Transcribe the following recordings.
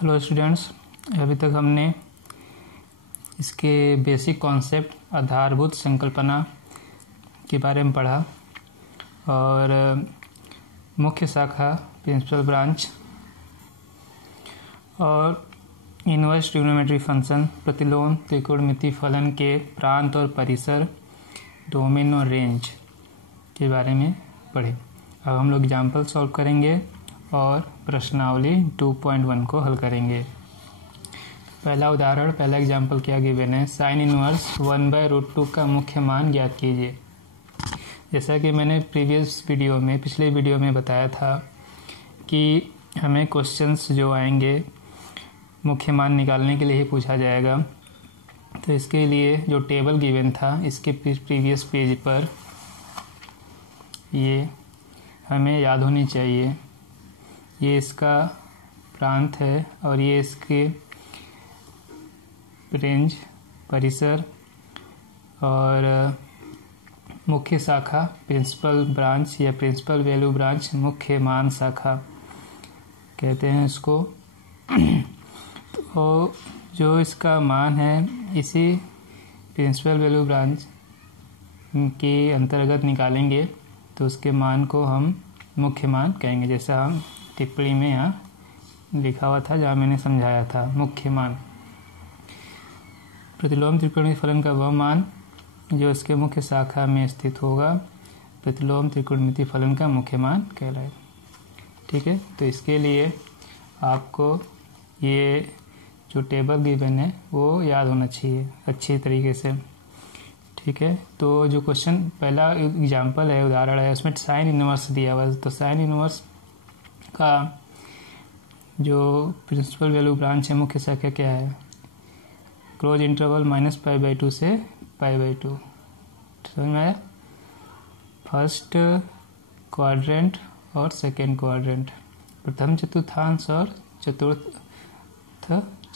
Hello students, अभी तक हमने इसके बेसिक कॉन्सेप्ट आधारभूत संकल्पना के बारे में पढ़ा और मुख्य शाखा प्रिंसिपल ब्रांच और इनवर्स ट्रिग्नोमेट्री फंक्शन प्रतिलोम त्रिकोणमिति फलन के प्रांत और परिसर डोमेन और रेंज के बारे में पढ़े। अब हम लोग एग्जाम्पल सॉल्व करेंगे और प्रश्नावली 2.1 को हल करेंगे। पहला उदाहरण, पहला एग्जाम्पल क्या गिवन है, साइन इनवर्स 1/√2 का मुख्य मान ज्ञात कीजिए। जैसा कि मैंने पिछले वीडियो में बताया था कि हमें क्वेश्चंस जो आएंगे मुख्य मान निकालने के लिए ही पूछा जाएगा। तो इसके लिए जो टेबल गिवन था इसके प्रीवियस पेज पर ये हमें याद होनी चाहिए। ये इसका प्रांत है और ये इसके रेंज परिसर और मुख्य शाखा प्रिंसिपल ब्रांच या प्रिंसिपल वैल्यू ब्रांच मुख्य मान शाखा कहते हैं इसको। तो जो इसका मान है इसी प्रिंसिपल वैल्यू ब्रांच के अंतर्गत निकालेंगे तो उसके मान को हम मुख्य मान कहेंगे। जैसा हम टिप्पणी में यहाँ लिखा हुआ था जहाँ मैंने समझाया था, मुख्य मान। प्रतिलोम त्रिकोणमिति फलन का वह मान जो इसके मुख्य शाखा में स्थित होगा प्रतिलोम त्रिकोणमिति फलन का मुख्य मान कहलाएगा। ठीक है, तो इसके लिए आपको ये जो टेबल गिवन है वो याद होना चाहिए अच्छी तरीके से। ठीक है, तो जो क्वेश्चन पहला एग्जाम्पल है, उदाहरण है, उसमें साइन इनवर्स दिया हुआ है। तो साइन इनवर्स का जो प्रिंसिपल वैल्यू ब्रांच है मुख्य शाखा क्या है, क्लोज इंटरवल -π/2 से π/2। समझ में आया? फर्स्ट क्वाड्रेंट और सेकेंड क्वाड्रेंट, प्रथम चतुर्थांश और चतुर्थ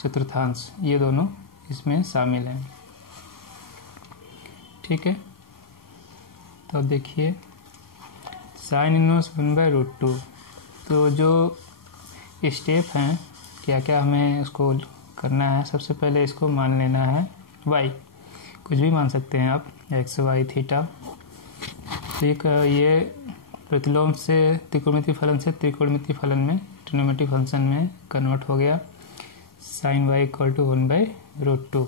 चतुर्थांश, ये दोनों इसमें शामिल हैं। ठीक है, तो देखिए साइन इनवर्स 1/√2। तो जो स्टेप हैं क्या क्या हमें इसको करना है, सबसे पहले इसको मान लेना है y, कुछ भी मान सकते हैं आप, x y थीटा। ठीक, ये प्रतिलोम से त्रिकोणमिति फलन से त्रिकोणमिति फलन में ट्रिग्नोमेट्रिक फंक्शन में कन्वर्ट हो गया, साइन y = 1/√2।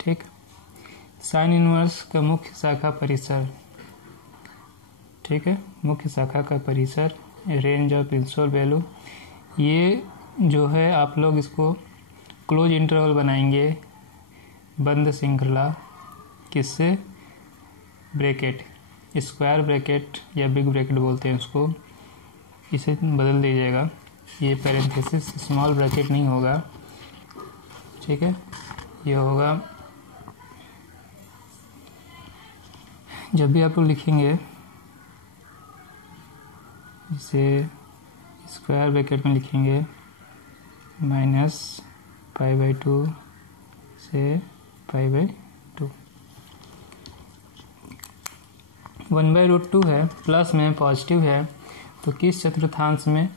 ठीक, साइन इनवर्स का मुख्य शाखा परिसर। ठीक है, मुख्य शाखा का परिसर, रेंज और प्रिंसिपल वैल्यू, ये जो है आप लोग इसको क्लोज इंटरवल बनाएंगे, बंद श्रृंखला, किससे, ब्रैकेट, स्क्वायर ब्रैकेट या बिग ब्रैकेट बोलते हैं उसको, इसे बदल दीजिएगा, ये पैरेंथेसिस स्मॉल ब्रैकेट नहीं होगा। ठीक है, ये होगा, जब भी आप लोग लिखेंगे इसे स्क्वायर ब्रैकेट में लिखेंगे -π/2 से π/2। 1/√2 है, प्लस में पॉजिटिव है, तो किस चतुर्थांश में,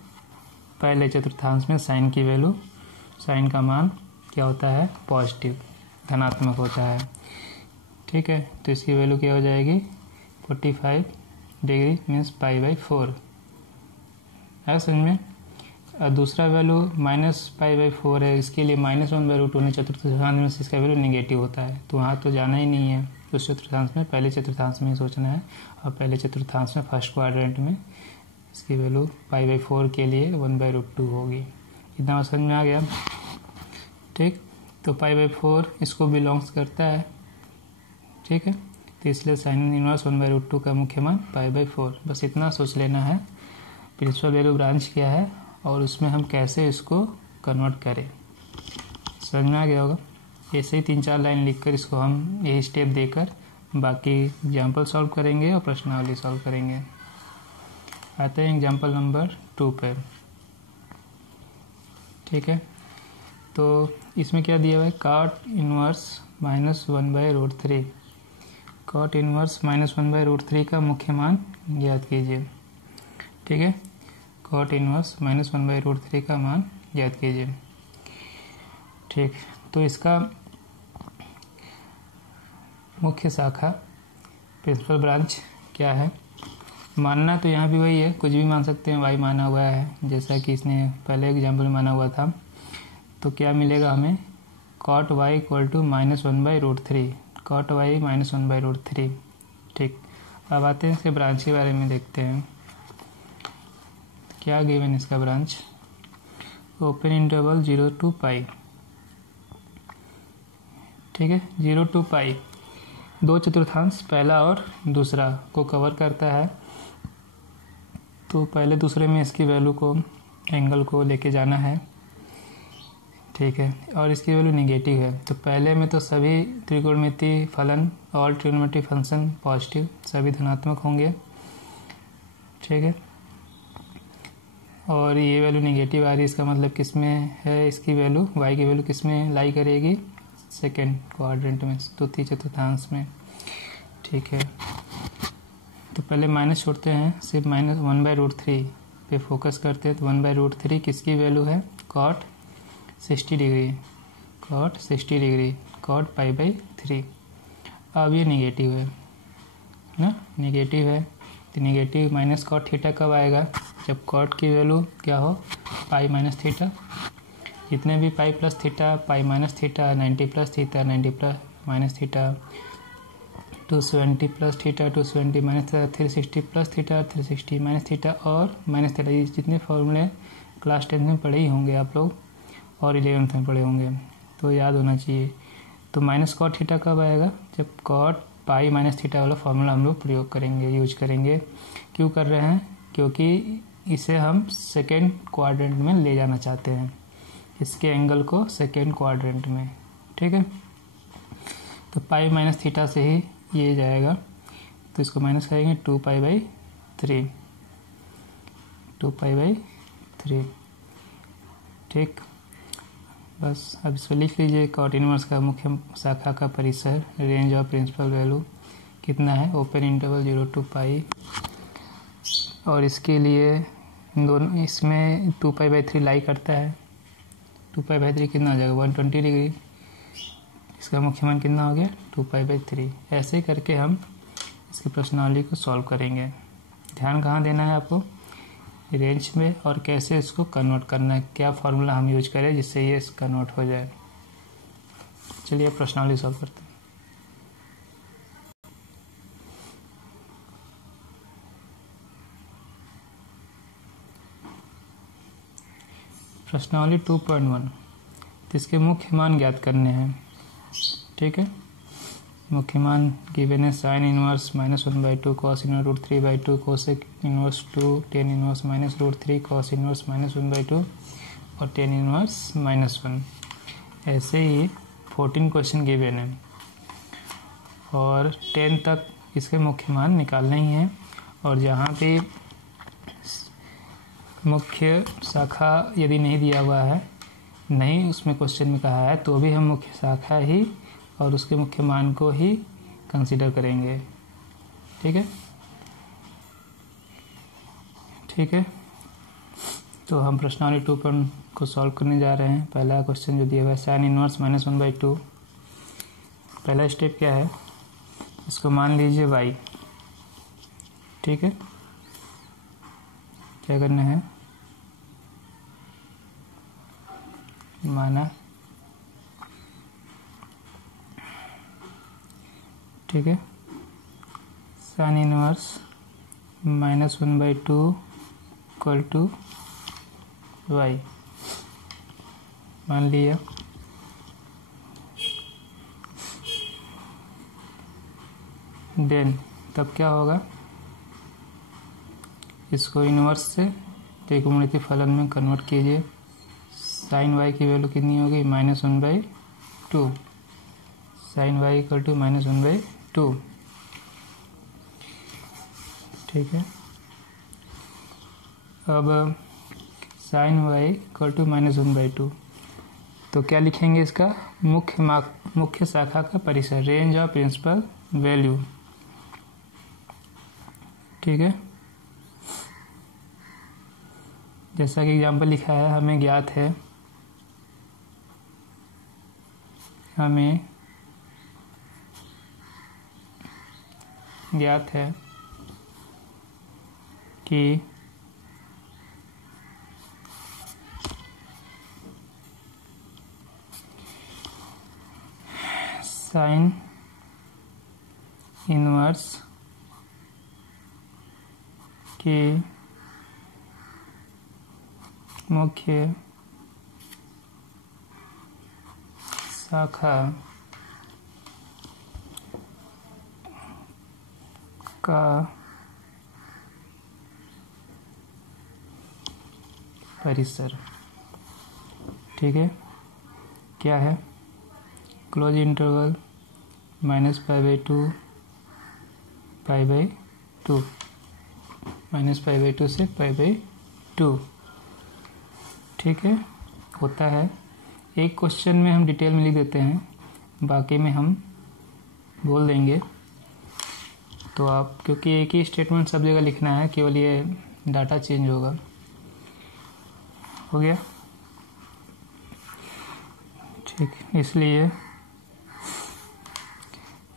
पहले चतुर्थांश में साइन की वैल्यू, साइन का मान क्या होता है, पॉजिटिव, धनात्मक होता है। ठीक है, तो इसकी वैल्यू क्या हो जाएगी, 45 डिग्री मीन्स π/4 है समझ में। और दूसरा वैल्यू -π/4 है, इसके लिए -1/√2 ने चतुर्थांश में इसका वैल्यू नेगेटिव होता है, तो वहाँ तो जाना ही नहीं है उस चतुर्थांश में, पहले चतुर्थांश में ही सोचना है। और पहले चतुर्थांश में फर्स्ट क्वाड्रेंट में इसकी वैल्यू π/4 के लिए 1/√2 होगी। इतना समझ में आ गया? ठीक, तो π/4 इसको बिलोंग्स करता है। ठीक है, तो इसलिए साइन इनवर्स 1/√2 का मुख्य मान π/4। बस इतना सोच लेना है प्रिंसिपल वैल्यू ब्रांच क्या है और उसमें हम कैसे इसको कन्वर्ट करें। समझ में आ गया होगा? ऐसे ही 3-4 लाइन लिखकर इसको हम यही स्टेप देकर बाकी एग्जाम्पल सॉल्व करेंगे और प्रश्नावली सॉल्व करेंगे। आते हैं एग्जाम्पल नंबर 2 पे। ठीक है, तो इसमें क्या दिया हुआ है, cot इनवर्स -1/√3। cot इनवर्स -1/√3 का मुख्य मान ज्ञात कीजिए। ठीक है, cot इनवर्स -1/√3 का मान ज्ञात कीजिए। ठीक, तो इसका मुख्य शाखा प्रिंसिपल ब्रांच क्या है? मानना तो यहाँ भी वही है, कुछ भी मान सकते हैं, y माना हुआ है जैसा कि इसने पहले एग्जाम्पल में माना हुआ था। तो क्या मिलेगा हमें? cot y equal to -1/√3, cot y -1/√3। ठीक, अब आते हैं इसके ब्रांच के बारे में देखते हैं। क्या गिवन इसका ब्रांच? ओपन इंटरवल 0 to पाई। ठीक है, 0 to पाई 2/4 पहला और दूसरा को कवर करता है। तो पहले दूसरे में इसकी वैल्यू को, एंगल को लेके जाना है। ठीक है, और इसकी वैल्यू नेगेटिव है। तो पहले में तो सभी त्रिकोणमितीय फलन और ट्रिग्नोमेट्रिक फंक्शन पॉजिटिव, सभी धनात्मक होंगे। ठीक है, और ये वैल्यू नेगेटिव आ रही है, इसका मतलब किस में है? इसकी वैल्यू, y की वैल्यू किस में लाई करेगी? सेकेंड क्वाड्रेंट में, द्वितीय चतुर्थांश में। ठीक है, तो पहले माइनस छोड़ते हैं, सिर्फ -1/√3 पे फोकस करते हैं। तो 1/√3 किसकी वैल्यू है? cot 60 degree, cot 60 degree, cot π/3। अब ये नेगेटिव है ना, नेगेटिव है। तो नेगेटिव माइनस cot थीटा कब आएगा? जब cot की वैल्यू क्या हो? पाई माइनस थीटा। जितने भी पाई प्लस थीटा, पाई minus theta, 90 plus theta, 90 plus minus theta, 270 plus theta, 270 minus theta, 360 plus theta, 360 minus theta और माइनस थीटा। ये जितने फॉर्मूले क्लास 10th में पढ़े ही होंगे आप लोग और 11th में पढ़े होंगे, तो याद होना चाहिए। तो माइनस cot थीटा कब आएगा? जब cot पाई माइनस थीटा वाला फॉर्मूला हम लोग प्रयोग करेंगे, यूज करेंगे। क्यों कर रहे हैं? क्योंकि इसे हम सेकेंड क्वाड्रेंट में ले जाना चाहते हैं, इसके एंगल को सेकेंड क्वाड्रेंट में। ठीक है, तो पाई माइनस थीटा से ही ये जाएगा, तो इसको माइनस करेंगे 2π/3, 2π/3। ठीक, बस अब इसको लिख लीजिए। cot इनवर्स का मुख्य शाखा का परिसर, रेंज ऑफ प्रिंसिपल वैल्यू कितना है? ओपन इंटरवल 0 to पाई। और इसके लिए दोनों, इसमें 2π/3 लाई करता है। 2π/3 कितना हो जाएगा? 120 डिग्री। इसका मुख्य मान कितना हो गया? 2π/3। ऐसे करके हम इसकी प्रश्नावली को सॉल्व करेंगे। ध्यान कहाँ देना है आपको? रेंज में, और कैसे इसको कन्वर्ट करना है, क्या फॉर्मूला हम यूज करें जिससे ये कन्वर्ट हो जाए। चलिए प्रश्नावली सॉल्व करते हैं। प्रश्नावली 2.1। तो इसके मुख्य मान ज्ञात करने हैं। ठीक है, मुख्य मान गिवन है sine inverse -1/2 cos inverse √3/2 cosec inverse 2 tan inverse -√3 cos inverse -1/2 और tan इनवर्स -1। ऐसे ही 14 क्वेश्चन गिवन है और 10 तक इसके मुख्य मान निकालने ही हैं। और जहाँ पे मुख्य शाखा यदि नहीं दिया हुआ है, नहीं उसमें क्वेश्चन में कहा है, तो भी हम मुख्य शाखा ही और उसके मुख्य मान को ही कंसीडर करेंगे। ठीक है, ठीक है। तो हम प्रश्नावली 2 को सॉल्व करने जा रहे हैं। पहला क्वेश्चन जो दिया हुआ है साइन इनवर्स -1/2। पहला स्टेप क्या है? इसको मान लीजिए y। ठीक है, क्या करना है? माना। ठीक है, sine inverse -1/2 equal to y मान लिया। देन तब क्या होगा? इसको इनवर्स से त्रिकोणमितीय फलन में कन्वर्ट कीजिए। साइन y की वैल्यू कितनी होगी? -1/2। Sine y equal to -1/2। ठीक है, अब साइन y इक्वल टू -1/2, तो क्या लिखेंगे? इसका मुख्य शाखा का परिसर, रेंज ऑफ प्रिंसिपल वैल्यू। ठीक है, जैसा कि एग्जाम्पल लिखा है, हमें ज्ञात है हमें ज्ञात है कि साइन इनवर्स की मुख्य शाखा का परिसर। ठीक है, क्या है? क्लोज इंटरवल -π/2 π/2 -π/2 से π/2। ठीक है, होता है। एक क्वेश्चन में हम डिटेल में लिख देते हैं, बाकी में हम बोल देंगे। तो आप, क्योंकि एक ही स्टेटमेंट सब जगह लिखना है, केवल ये डाटा चेंज होगा। हो गया? ठीक, इसलिए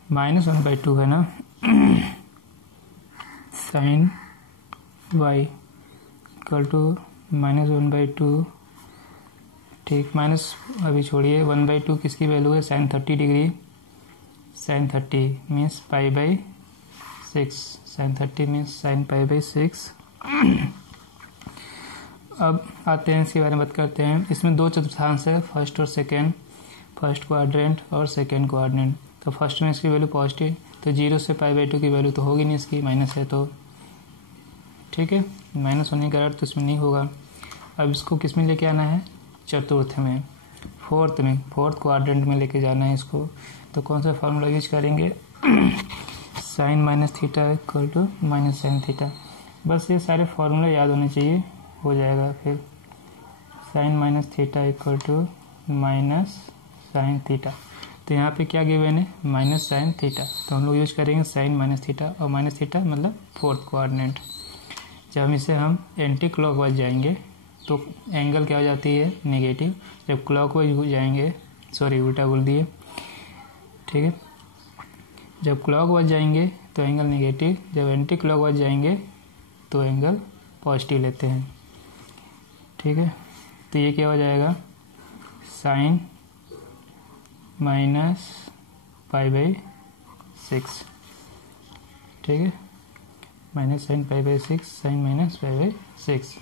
-1/2 है ना, साइन y इक्वल टू -1/2। ठीक, माइनस अभी छोड़िए, 1/2 किसकी वैल्यू है? sin 30 डिग्री। sin 30 means π/6, sin 30 means sin π/6। अब आते हैं, इसके बारे में बात करते हैं। इसमें 2 चतुर्थांश है, फर्स्ट और सेकेंड, फर्स्ट क्वाड्रेंट और सेकेंड क्वाड्रेंट। तो फर्स्ट में इसकी वैल्यू पॉजिटिव, तो 0 से π/2 की वैल्यू तो होगी नहीं, इसकी माइनस है तो। ठीक है, माइनस होने का अर्थ तो इसमें नहीं होगा। अब इसको किस में लेके आना है? चतुर्थ में, फोर्थ क्वाड्रेंट में लेके जाना है इसको। तो कौन सा फॉर्मूला यूज करेंगे? Sine -θ equal to -sin θ। बस ये सारे फॉर्मूला याद होने चाहिए, हो जाएगा फिर। Sine -θ equal to -sin θ। तो यहाँ पे क्या गिवन है? -sin θ। तो हम लोग यूज करेंगे साइन -θ, और -θ मतलब फोर्थ क्वाड्रेंट। जब इसे हम एंटी क्लॉकवाइज जाएंगे तो एंगल क्या हो जाती है? नेगेटिव। जब क्लॉकवाइज जाएंगे, सॉरी उल्टा बोल दिए। ठीक है, जब क्लॉकवाइज जाएंगे तो एंगल नेगेटिव, जब एंटी क्लॉकवाइज जाएंगे तो एंगल पॉजिटिव लेते हैं। ठीक है, तो ये क्या हो जाएगा? साइन -π/6। ठीक है, -sin π/6, साइन -π/6।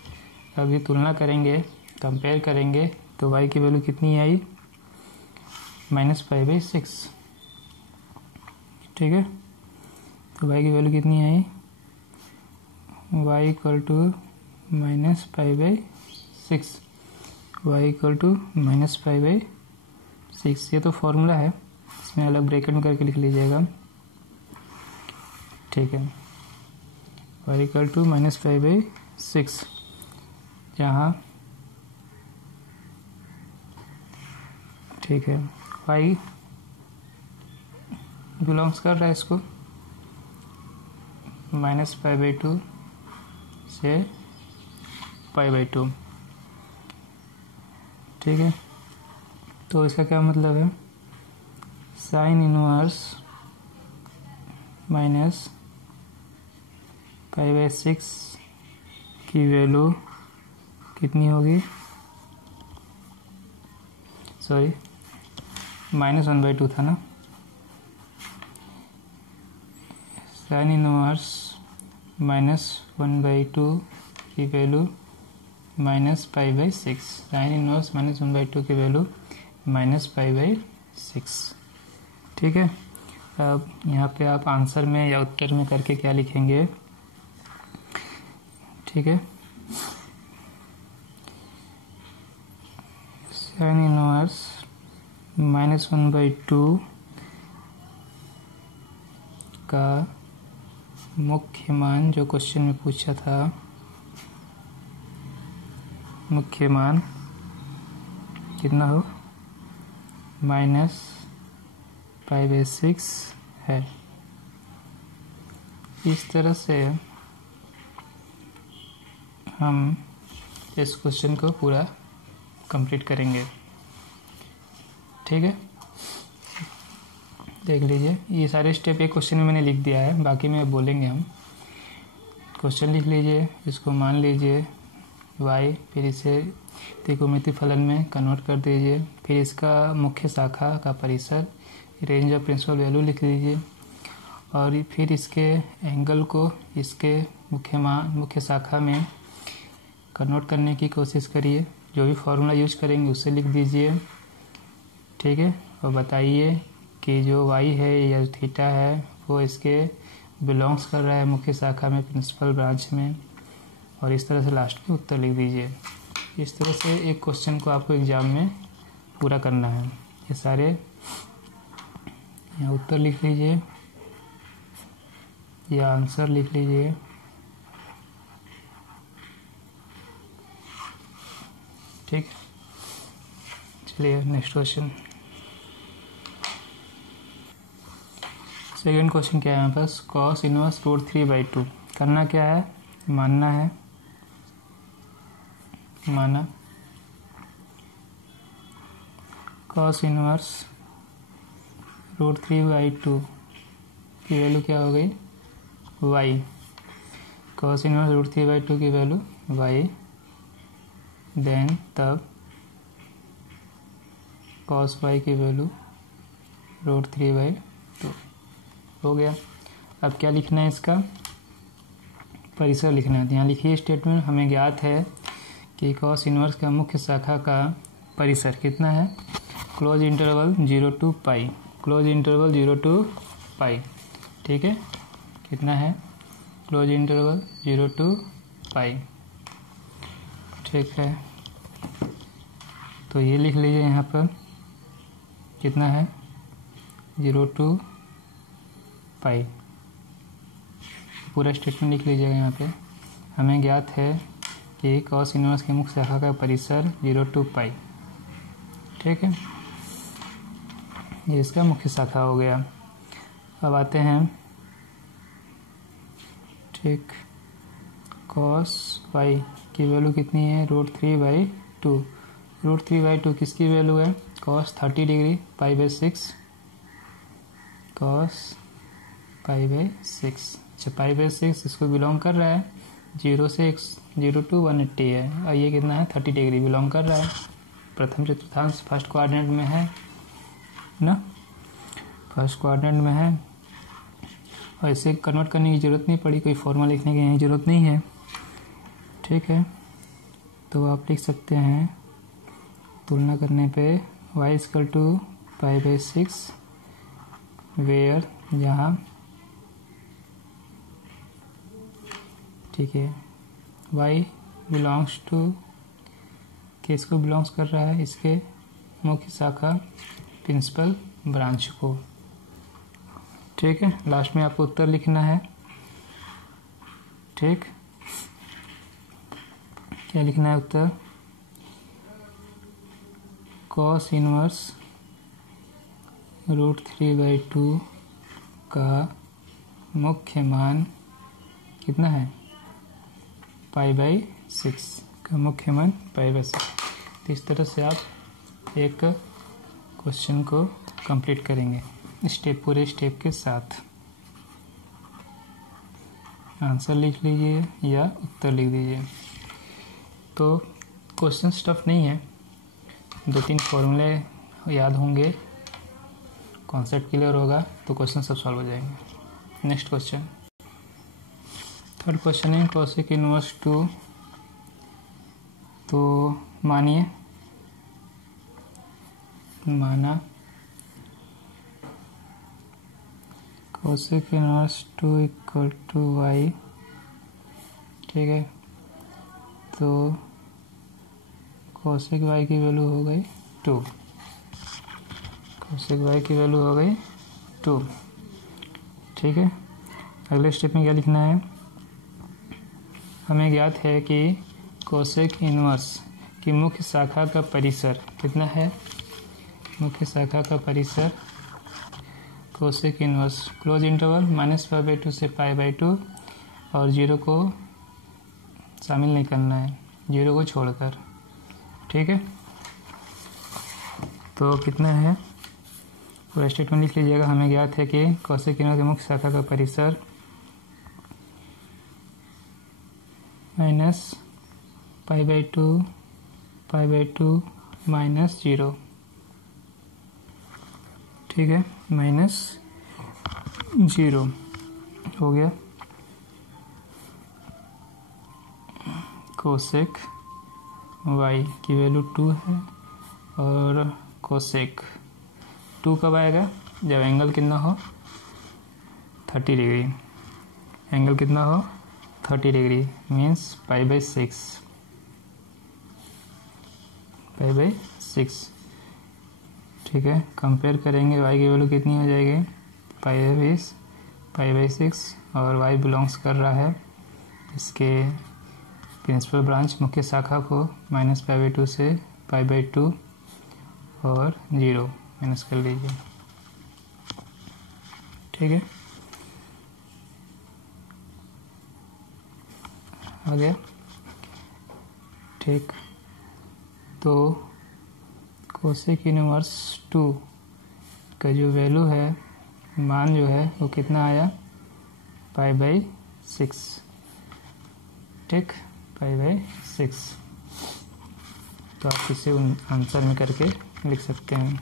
अब ये तुलना करेंगे, कंपेयर करेंगे, तो y की वैल्यू कितनी आई? -π/6। ठीक है, तो y की वैल्यू कितनी आई? y equal to -π/6, y equal to -π/6। ये तो फॉर्मूला है, इसमें अलग ब्रैकेट में करके लिख लीजिएगा। ठीक है, y इक्वल टू -π/6, जहाँ ठीक है y बिलोंग्स कर रहा है इसको -π/2 से π/2। ठीक है, तो इसका क्या मतलब है? साइन इनवर्स -π/6 की वैल्यू कितनी होगी? सॉरी, -1/2 था ना। साइन इनवर्स -1/2 की वैल्यू -π/6। साइन इनवर्स -1/2 की वैल्यू -π/6। ठीक है, अब यहाँ पे आप आंसर में या उत्तर में करके क्या लिखेंगे? ठीक है, साइन इनवर्स -1/2 का मुख्य मान, जो क्वेश्चन में पूछा था, मुख्य मान कितना हो? -π/6 है। इस तरह से हम इस क्वेश्चन को पूरा कंप्लीट करेंगे। ठीक है, देख लीजिए, ये सारे स्टेप एक क्वेश्चन में मैंने लिख दिया है, बाकी में बोलेंगे हम। क्वेश्चन लिख लीजिए, इसको मान लीजिए y, फिर इसे त्रिकोणमितीय फलन में कन्वर्ट कर दीजिए, फिर इसका मुख्य शाखा का परिसर, रेंज ऑफ प्रिंसिपल वैल्यू लिख लीजिए, और फिर इसके एंगल को इसके मुख्य शाखा में कन्वर्ट करने की कोशिश करिए। जो भी फॉर्मूला यूज करेंगे उससे लिख दीजिए, ठीक है। और बताइए कि जो y है या थीटा है वो इसके बिलोंग्स कर रहा है मुख्य शाखा में, प्रिंसिपल ब्रांच में, और इस तरह से लास्ट में उत्तर लिख दीजिए। इस तरह से एक क्वेश्चन को आपको एग्जाम में पूरा करना है। ये सारे यहाँ उत्तर लिख लीजिए या आंसर लिख लीजिए। ठीक, चलिए नेक्स्ट क्वेश्चन। सेकेंड क्वेश्चन क्या है यहाँ पास, cos इनवर्स √3/2। करना क्या है, मानना है, माना cos इनवर्स √3/2 की वैल्यू क्या हो गई, y। cos इनवर्स √3/2 की वैल्यू y, देन तब cos y की वैल्यू √3/2 हो गया। अब क्या लिखना है, इसका परिसर लिखना है। यहाँ लिखिए स्टेटमेंट, हमें ज्ञात है कि cos इनवर्स का मुख्य शाखा का परिसर कितना है, close interval 0 to pi, close interval 0 to पाई, ठीक है। कितना है, क्लोज इंटरवल 0 to पाई, ठीक है। तो ये लिख लीजिए यहाँ पर कितना है, 0 to पाई, पूरा स्टेटमेंट लिख लीजिएगा। यहाँ पे हमें ज्ञात है कि cos इनवर्स के मुख्य शाखा का परिसर 0 to पाई, ठीक है। ये इसका मुख्य शाखा हो गया। अब आते हैं, ठीक, cos y की वैल्यू कितनी है, √3/2। √3/2 किसकी वैल्यू है, cos 30 डिग्री π/6, cos π/6। अच्छा, π/6 इसको बिलोंग कर रहा है, 0 to 180 है, और ये कितना है, 30 डिग्री बिलोंग कर रहा है, प्रथम चतुर्थांश फर्स्ट क्वाड्रेंट में है ना, फर्स्ट क्वाड्रेंट में है। और इसे कन्वर्ट करने की ज़रूरत नहीं पड़ी, कोई फॉर्मूला लिखने की यहीं ज़रूरत नहीं है, ठीक है। तो आप लिख सकते हैं, तुलना करने पे y = π/6 वेयर, जहाँ, ठीक है, y बिलोंग्स टू, किसको बिलोंग्स कर रहा है, इसके मुख्य शाखा प्रिंसिपल ब्रांच को, ठीक है। लास्ट में आपको उत्तर लिखना है, ठीक। क्या लिखना है उत्तर, cos इनवर्स √3/2 का मुख्य मान कितना है, π/6 का मुख्य मान π/6। तो इस तरह से आप एक क्वेश्चन को कंप्लीट करेंगे स्टेप, पूरे स्टेप के साथ। आंसर लिख लीजिए या उत्तर लिख दीजिए। तो क्वेश्चन टफ नहीं है, 2-3 फॉर्मूले याद होंगे, कॉन्सेप्ट क्लियर होगा तो क्वेश्चन सब सॉल्व हो जाएंगे। नेक्स्ट क्वेश्चन, थर्ड क्वेश्चन है cosec इनवर्स 2। तो मानिए, माना cosec इनवर्स 2 = y, ठीक है। तो cosec y की वैल्यू हो गई 2, cosec y की वैल्यू हो गई 2, ठीक है। अगले स्टेप में क्या लिखना है, हमें ज्ञात है कि cosec इनवर्स की मुख्य शाखा का परिसर कितना है, मुख्य शाखा का परिसर cosec इनवर्स क्लोज इंटरवल -π/2 से π/2, और 0 को शामिल नहीं करना है, 0 को छोड़कर, ठीक है। तो कितना है, पूरा स्टेटमेंट लिख लीजिएगा। हमें ज्ञात है कि कोसेक इनवर्स की मुख्य शाखा का परिसर माइनस π/2 π/2 माइनस 0, ठीक है, माइनस 0 हो गया। कोसेक y की वैल्यू 2 है और कोसेक 2 कब आएगा? जब एंगल कितना हो 30 डिग्री। एंगल कितना हो 30 डिग्री मीन्स π/6, π/6, ठीक है। कंपेयर करेंगे y की वैल्यू कितनी हो जाएगी π/6 और y बिलोंग्स कर रहा है इसके प्रिंसिपल ब्रांच मुख्य शाखा को -π/2 से π/2 और 0 माइनस कर लीजिए, ठीक है। आ गया, ठीक। तो कोसेक इनवर्स 2 का जो वैल्यू है, मान जो है वो कितना आया π/6, ठीक, π/6। तो आप इसे आंसर में करके लिख सकते हैं।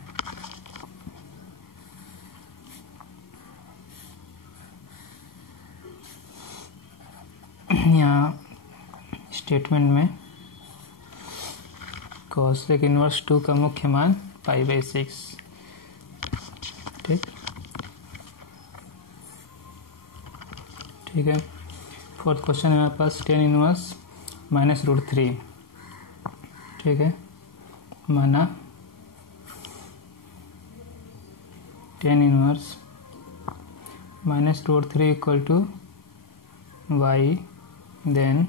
यहाँ स्टेटमेंट में कोसेक इनवर्स 2 का मुख्य मान π/6, ठीक, ठीक है। फोर्थ क्वेश्चन है हमारे पास tan इनवर्स -√3, ठीक है। माना tan inverse -√3 equal to y, then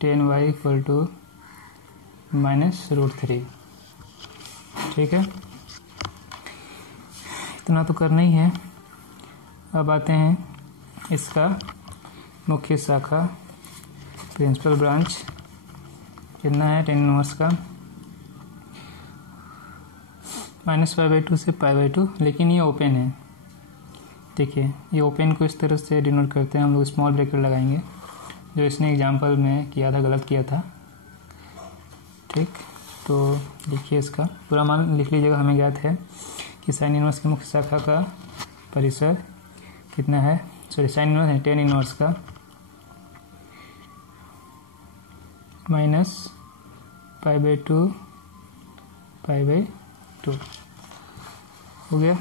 tan y equal to -√3, ठीक है। इतना तो करना ही है। अब आते हैं इसका मुख्य शाखा प्रिंसिपल ब्रांच कितना है tan इनवर्स का -π/2 से π/2, लेकिन ये ओपन है। देखिए ये ओपन को इस तरह से डिनोट करते हैं हम लोग, स्मॉल ब्रैकेट लगाएंगे, जो इसने एग्जांपल में किया था, गलत किया था, ठीक। तो देखिए इसका पूरा मान लिख लीजिएगा। हमें ज्ञात है कि साइन इनवर्स की मुख्य शाखा का परिसर कितना है, सॉरी साइन इनवर्स है tan इनवर्स का -π/2 π/2 हो गया।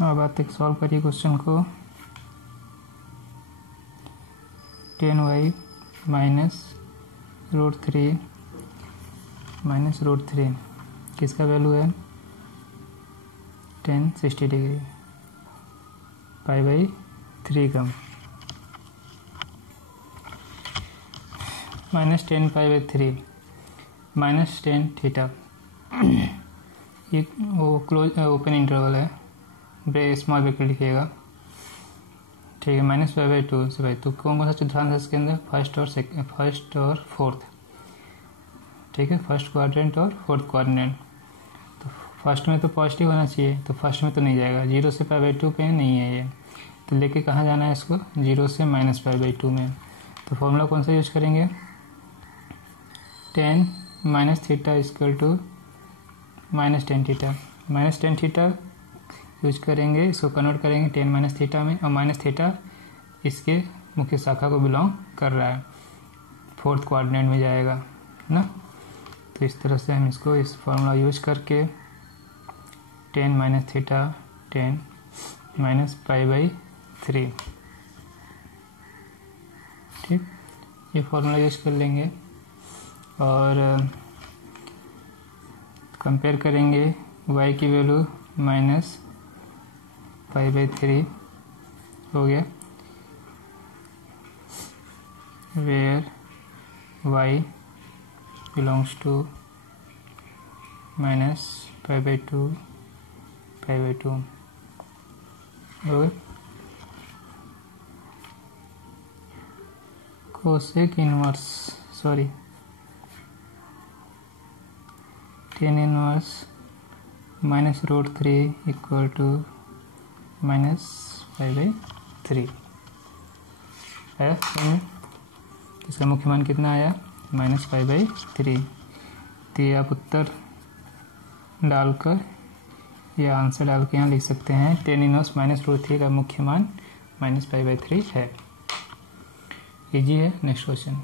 अब आते सॉल्व करिए क्वेश्चन को। tan y -√3 किसका वैल्यू है tan 60 डिग्री, π/3 का -tan π/3 -tan थीटा, ये वो क्लोज ओपन इंटरवल है, स्मॉल ब्रैकेट लिखिएगा, ठीक है। -π/2 से भाई तो कौन सा चतुर्थांश है इसके अंदर, फर्स्ट और फोर्थ, ठीक है, फर्स्ट क्वाड्रेंट और फोर्थ क्वाड्रेंट। तो फर्स्ट में तो पॉजिटिव होना चाहिए, तो फर्स्ट में तो नहीं जाएगा, 0 से π/2 पे नहीं है ये, तो लेके कहाँ जाना है इसको, 0 से -π/2 में। तो फॉर्मूला कौन सा यूज करेंगे, tan -θ equal to -tan theta, -tan theta use करेंगे, इसको कन्वर्ट करेंगे tan -θ में, और -θ इसके मुख्य शाखा को बिलोंग कर रहा है, फोर्थ क्वाड्रेंट में जाएगा ना। तो इस तरह से हम इसको इस फॉर्मूला यूज करके tan -θ tan -π/3, ठीक, ये फॉर्मूला यूज कर लेंगे और कंपेयर करेंगे y की वैल्यू -π/3 हो गया, वेयर y बिलोंग्स टू -π/2 π/2 हो गया। Cosec inverse tan inverse minus root 3 equal to -5/3 है। इसका मुख्य मान कितना आया? -5/3। तो ये आप उत्तर डालकर या आंसर डाल के यहाँ लिख सकते हैं। टेन इनवर्स माइनस रूट 3 का मुख्य मान -5/3 है। इजी है। नेक्स्ट क्वेश्चन,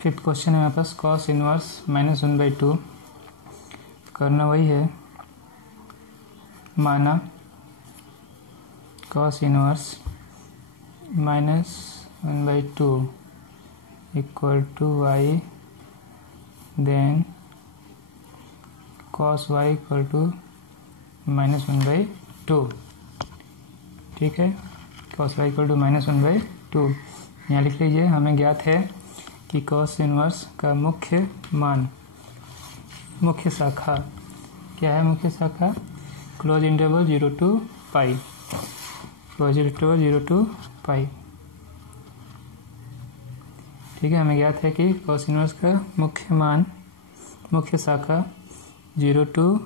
फिफ्थ क्वेश्चन है हमारे पास कॉस इनवर्स -1/2। करना वही है, माना cos inverse -1/2 equal to y, then cos y equal to -1/2। ठीक है, cos y इक्वल टू -1/2 यहाँ लिख लीजिए। हमें ज्ञात है कि cos इनवर्स का मुख्य मान, मुख्य शाखा क्या है? मुख्य शाखा close interval 0 to pi, close interval 0 to पाई। ठीक है, हमें ज्ञात है कि cos इनवर्स का मुख्य मान, मुख्य शाखा 0 to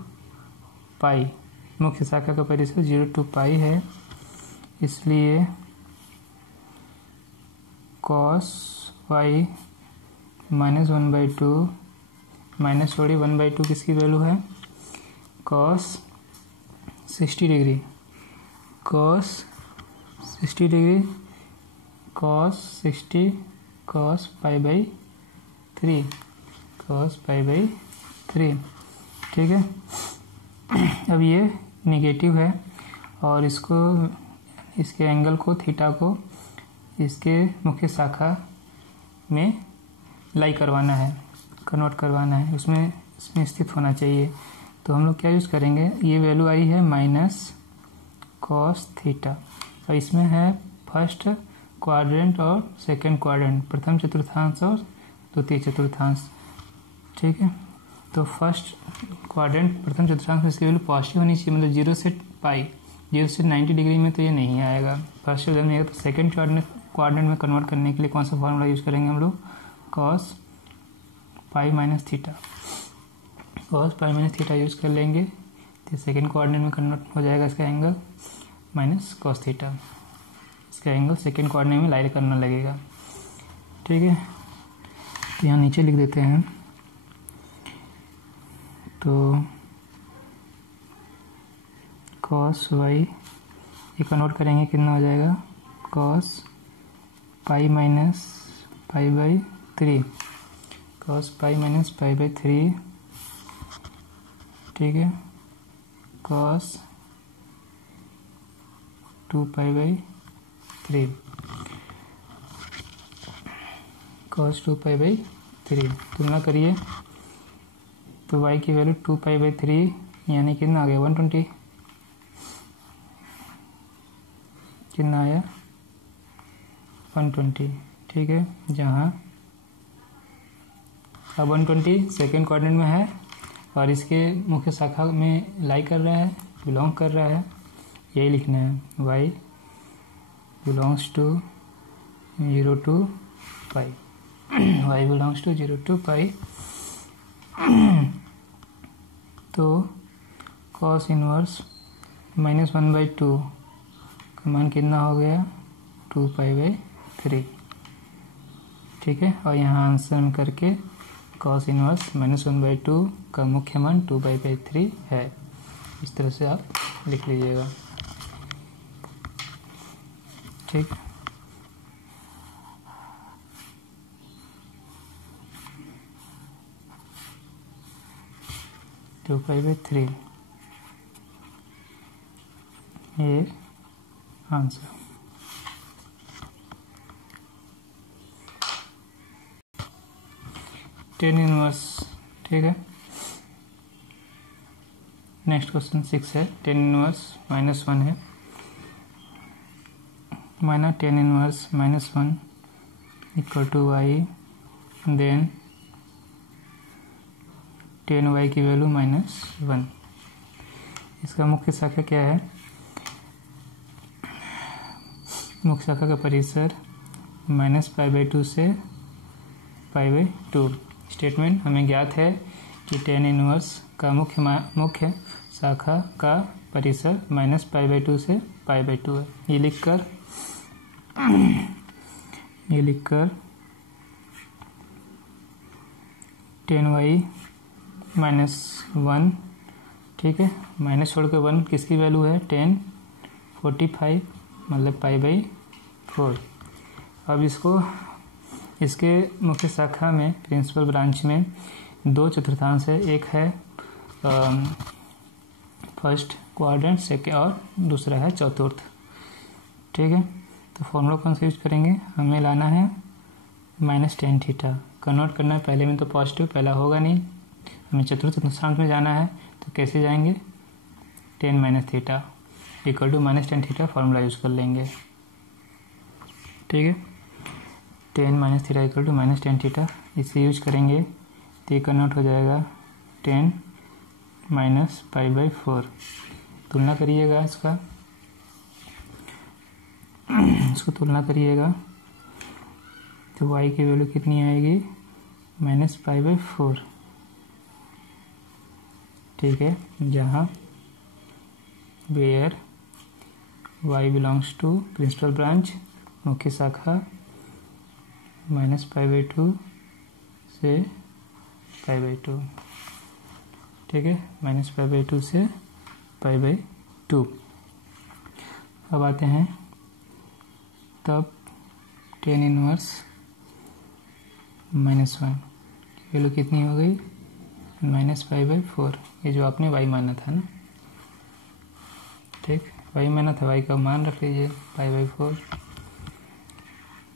पाई, मुख्य शाखा का परिसर 0 to पाई है। इसलिए cos y -1/2 -1/2 किसकी वैल्यू है? cos 60 degree, cos 60 degree, cos 60 cos π/3, cos π/3। ठीक है, अब ये नेगेटिव है और इसको, इसके एंगल को, थीटा को इसके मुख्य शाखा में लाई करवाना है, कन्वर्ट करवाना है, उसमें स्थित होना चाहिए। तो हम लोग क्या यूज़ करेंगे? ये वैल्यू आई है -cos थीटा और इसमें है फर्स्ट क्वाड्रेंट और सेकंड क्वाड्रेंट, प्रथम चतुर्थांश और द्वितीय चतुर्थांश। ठीक है, तो फर्स्ट क्वाड्रेंट, प्रथम चतुर्थांश में इसकी वैल्यू पॉजिटिव होनी चाहिए, मतलब 0 से पाई, 0 से 90 डिग्री में तो ये नहीं आएगा, फर्स्ट जब नहीं आएगा। तो सेकंड क्वाड्रेंट में कन्वर्ट करने के लिए कौन सा फॉर्मूला यूज़ करेंगे हम लोग? cos π - theta, cos π - theta use कर लेंगे तो सेकंड कोऑर्डिनेट में कन्वर्ट हो जाएगा इसका एंगल माइनस cos थीटा, इसका एंगल सेकंड कोऑर्डिनेट में लाई करना लगेगा। ठीक है, तो यहाँ नीचे लिख देते हैं। तो cos y ये कन्वर्ट करेंगे, कितना हो जाएगा? cos π - π/3, cos π - π/3। ठीक है, cos 2π/3, cos 2π/3 तुलना करिए तो y की वैल्यू 2π/3 यानी कितना आ गया? 120। कितना आया? 120। ठीक है, जहाँ अब 120 सेकेंड क्वाड्रेंट में है और इसके मुख्य शाखा में लाई कर रहा है, बिलोंग कर रहा है, यही लिखना है। y belongs to 0 to pi, y belongs to 0 to pi. तो cos इनवर्स -1/2 का मान कितना हो गया? 2π/3। ठीक है, और यहाँ आंसर में करके cos इनवर्स -1/2 का मुख्य मान 2π/3 है। इस तरह से आप लिख लीजिएगा। ठीक, टू π/3 ये आंसर। Tan inverse. ठीक है, नेक्स्ट क्वेश्चन 6 है। टेन इनवर्स -1 है, माना tan inverse -1 equal to y, then tan y की वैल्यू -1। इसका मुख्य शाखा क्या है? मुख्य शाखा का परिसर -π/2 से π/2। स्टेटमेंट हमें ज्ञात है कि tan इनवर्स का मुख्य शाखा का परिसर -π/2 से π/2 है। ये लिखकर tan y -1, ठीक है, माइनस छोड़ के 1 किसकी वैल्यू है, tan 45 मतलब π/4। अब इसके मुख्य शाखा में प्रिंसिपल ब्रांच में 2 चतुर्थांश है, एक है फर्स्ट क्वाड्रेंट सेकेंड और दूसरा है चतुर्थ, ठीक है। तो फॉर्मूला कौन सा यूज करेंगे, हमें लाना है -tan थीटा, कन्वर्ट करना है, पहले में तो पॉजिटिव पहला होगा नहीं, हमें चतुर्थ चतुर्थांश में जाना है, तो कैसे जाएंगे, tan - theta equal to -tan theta formula use कर लेंगे, ठीक है। tan - theta equal to -tan theta, इसे यूज करेंगे तो ये कन्वर्ट हो जाएगा tan -π/4। तुलना करिएगा इसको तुलना करिएगा तो y की वैल्यू कितनी आएगी, -π/4, ठीक है। जहाँ where y belongs to principal branch मुख्य शाखा -π/2 से π/2, ठीक है, -π/2 से π/2। अब आते हैं तब tan इनवर्स -1 वैल्यू कितनी हो गई, -π/4, ये जो आपने y माना था ना, ठीक, y माना था, y का मान रख लीजिए π/4,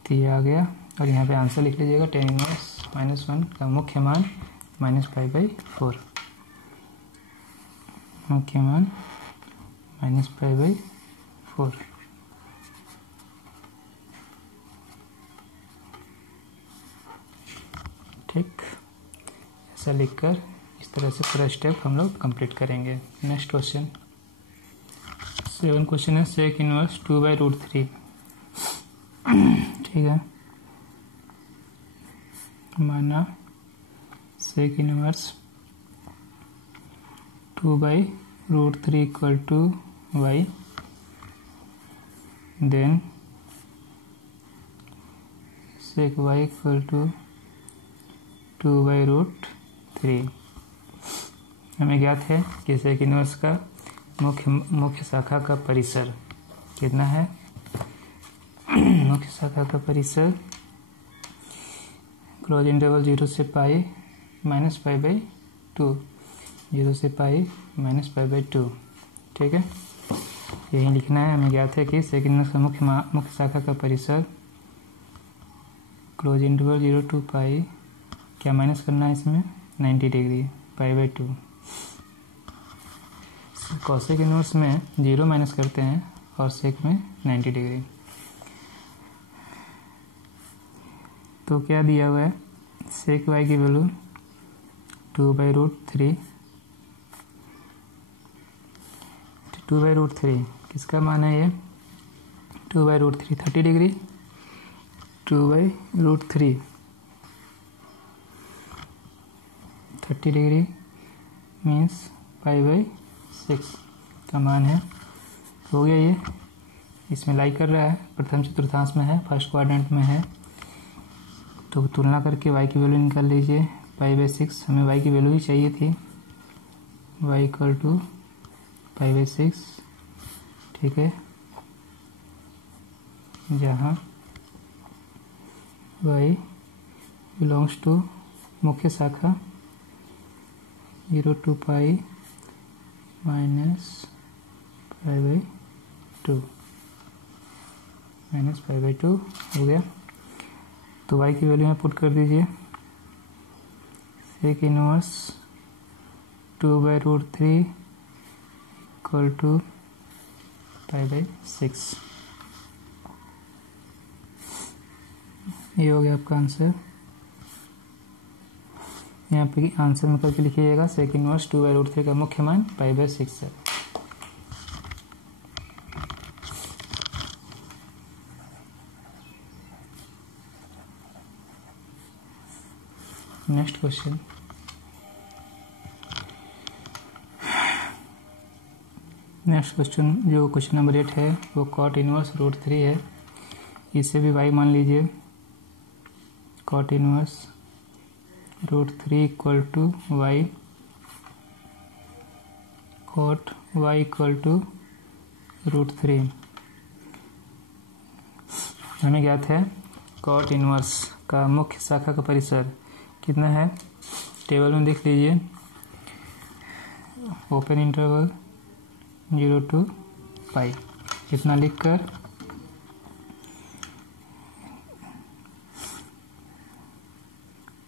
तो ये आ गया। और यहाँ पे आंसर लिख लीजिएगा tan इनवर्स -1 का मुख्य मान -π/4, मुख्य मान -π/4, ठीक। ऐसा लिखकर इस तरह से पूरा स्टेप हम लोग कंप्लीट करेंगे। नेक्स्ट क्वेश्चन 7 क्वेश्चन है sec इनवर्स 2/√3, ठीक है, माना sec inverse 2/√3 equal to y, then sec y equal to 2/√3। हमें ज्ञात है कि sec इनवर्स का मुख्य शाखा का परिसर कितना है, मुख्य शाखा का परिसर क्लोज इंटरवल 0 से पाई -π/2, 0 से पाई -π/2, ठीक है। यही लिखना है। हमें ज्ञात है कि sec इनवर्स का मुख्य शाखा का परिसर क्लोज इंटरवल 0 to पाई, क्या माइनस करना है इसमें, 90 डिग्री, π/2। कॉसेक इनवर्स में 0 माइनस करते हैं और सेक में 90 डिग्री। तो क्या दिया हुआ है, सेक y की वैल्यू 2/√3, 2/√3 किसका मान है ये, 2/√3 30 डिग्री, 2/√3 30 डिग्री मीन्स π/6 का मान है। हो गया ये, इसमें लाई कर रहा है, प्रथम चतुर्थांश में है, फर्स्ट क्वाड्रेंट में है। तो तुलना करके y की वैल्यू निकाल लीजिए, π/6, हमें y की वैल्यू ही चाहिए थी, y इक्वल टू π/6, ठीक है, जहाँ y बिलोंग्स टू मुख्य शाखा 0 to पाई -π/2 हो गया। तो y की वैल्यू में पुट कर दीजिए, सेक इनवर्स 2/√3 इक्वल टू π/6, ये हो गया आपका आंसर। यहाँ पे आंसर में करके लिखिएगा, सेक इनवर्स 2/√3 का मुख्य मान π/6 है। नेक्स्ट क्वेश्चन नेक्स्ट क्वेश्चन जो क्वेश्चन नंबर 8 है वो कॉट इनवर्स रूट 3 है। इसे भी y मान लीजिए। Cot inverse root 3 equal to y, cot y equal to root 3। हमें ज्ञात है कॉट इनवर्स का मुख्य शाखा का परिसर कितना है, टेबल में देख लीजिए। ओपन इंटरवल 0 to पाई, इतना लिखकर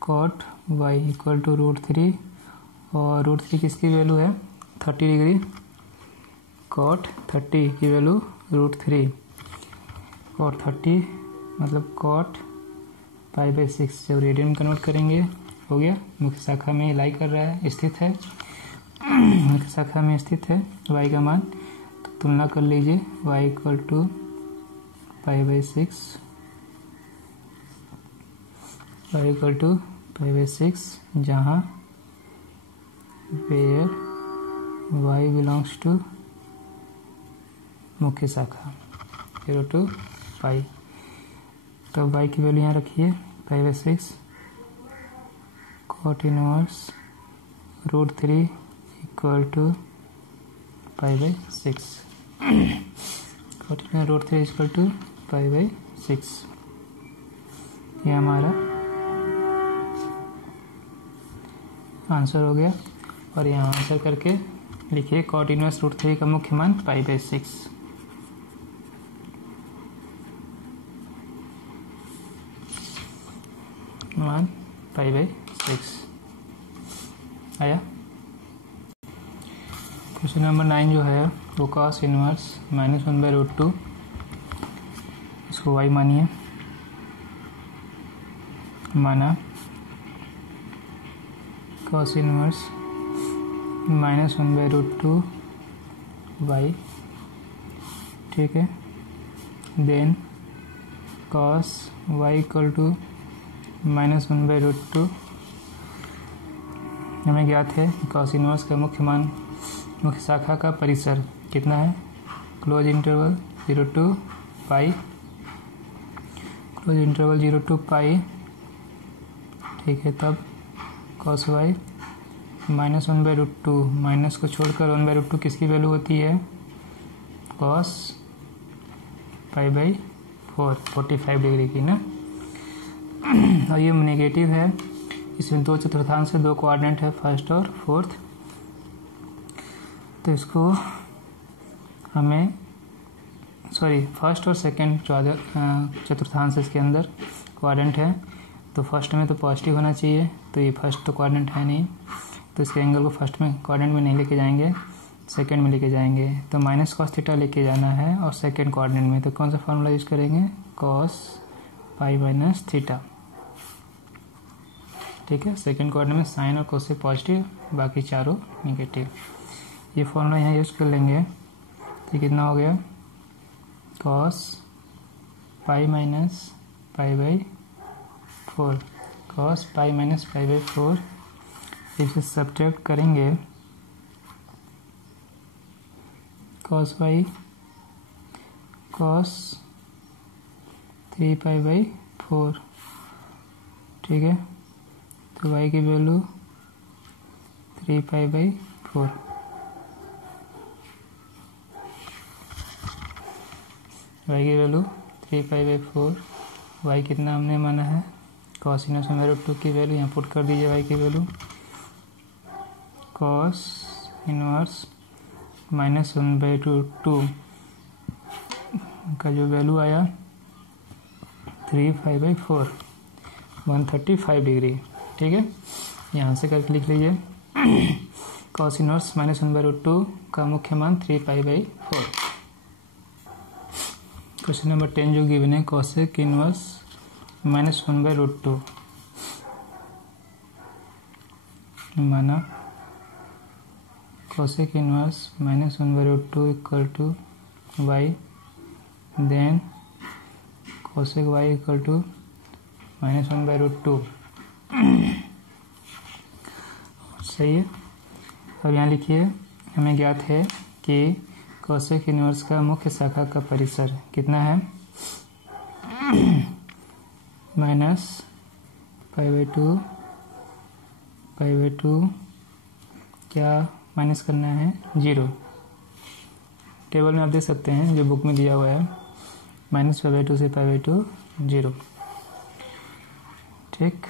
cot y equal to root 3, और रूट 3 किसकी वैल्यू है 30 डिग्री, कॉट 30 की वैल्यू रूट 3, कॉट 30 मतलब कॉट π/6। जब रेडियन में कन्वर्ट करेंगे हो गया। मुख्य शाखा में लाई कर रहा है, स्थित है, मुख्य शाखा में स्थित है y का मान। तो तुलना कर लीजिए y equal to π/6, y equal to π/6, जहाँ वेयर y बिलोंग्स टू मुख्य शाखा 0 to पाई। तो y की वैल्यू यहाँ रखिए π/6, cot inverse root 3 equal to π/6, cot inverse root 3 equal to π/6। ये हमारा आंसर हो गया। और यहाँ आंसर करके लिखिए कॉट इनवर्स रूट 3 का मुख्य मान π/6। मान π/6 आया। क्वेश्चन नंबर 9 जो है वो कॉस इनवर्स -1/√2, इसको y मानिए, माना कॉस इनवर्स -1/√2 y, ठीक है। Then cos y equal to -1/√2। हमें ज्ञात है कॉस इनवर्स का मुख्य मान, मुख्य शाखा का परिसर कितना है, close interval 0 to pi, close interval 0 to पाई, ठीक है। तब कॉस y -1/√2, माइनस को छोड़कर 1/√2 किसकी वैल्यू होती है, कॉस π/4, 45 डिग्री की ना। और ये नेगेटिव है, इसमें 2 चतुर्थांश है, 2 कोऑर्डिनेट है, फर्स्ट और फोर्थ। तो इसको हमें फर्स्ट और सेकंड चतुर्थांश इसके अंदर कोऑर्डिनेट है। तो फर्स्ट में तो पॉजिटिव होना चाहिए, तो ये फर्स्ट तो कोऑर्डिनेट है नहीं, तो इसके एंगल को फर्स्ट में कोऑर्डिनेट में नहीं लेके जाएंगे, सेकंड में लेके जाएंगे। तो माइनस कॉस थीटा लेके जाना है और सेकंड कोऑर्डिनेट में। तो कौन सा फार्मूला यूज करेंगे, कॉस π - थीटा, ठीक है। सेकंड कोऑर्डिनेट में साइन और कोसेक पॉजिटिव, बाकी चारों निगेटिव। ये फॉर्मूला यहाँ यूज कर लेंगे। तो कितना हो गया, कॉस π - π/4, कॉस π - π/4। इसे सब्ट्रैक्ट करेंगे, कॉस y कॉस 3π/4, ठीक है। तो y की वैल्यू 3π/4, y की वैल्यू 3π/4। y कितना हमने माना है, कॉस इनवर्स की वैल्यू यहाँ पुट कर दीजिए। y की वैल्यू कॉस इनवर्स -1/√2 का जो वैल्यू आया 3π/4, 135 डिग्री, ठीक है। यहाँ से करके लिख लीजिए कॉस इनवर्स -1/√2 का मुख्य मान 3π/4। क्वेश्चन नंबर 10 जो गिवन है, कॉसेक इनवर्स -1/√2, माना cosec inverse -1/√2 equal to y, then cosec y equal to -1/√2, सही है। अब यहाँ लिखिए, हमें ज्ञात है कि कोसेक इनवर्स का मुख्य शाखा का परिसर कितना है? माइनस π/2 क्या माइनस करना है? 0। टेबल में आप देख सकते हैं जो बुक में दिया हुआ है, -π/2 से π/2 0। ठीक,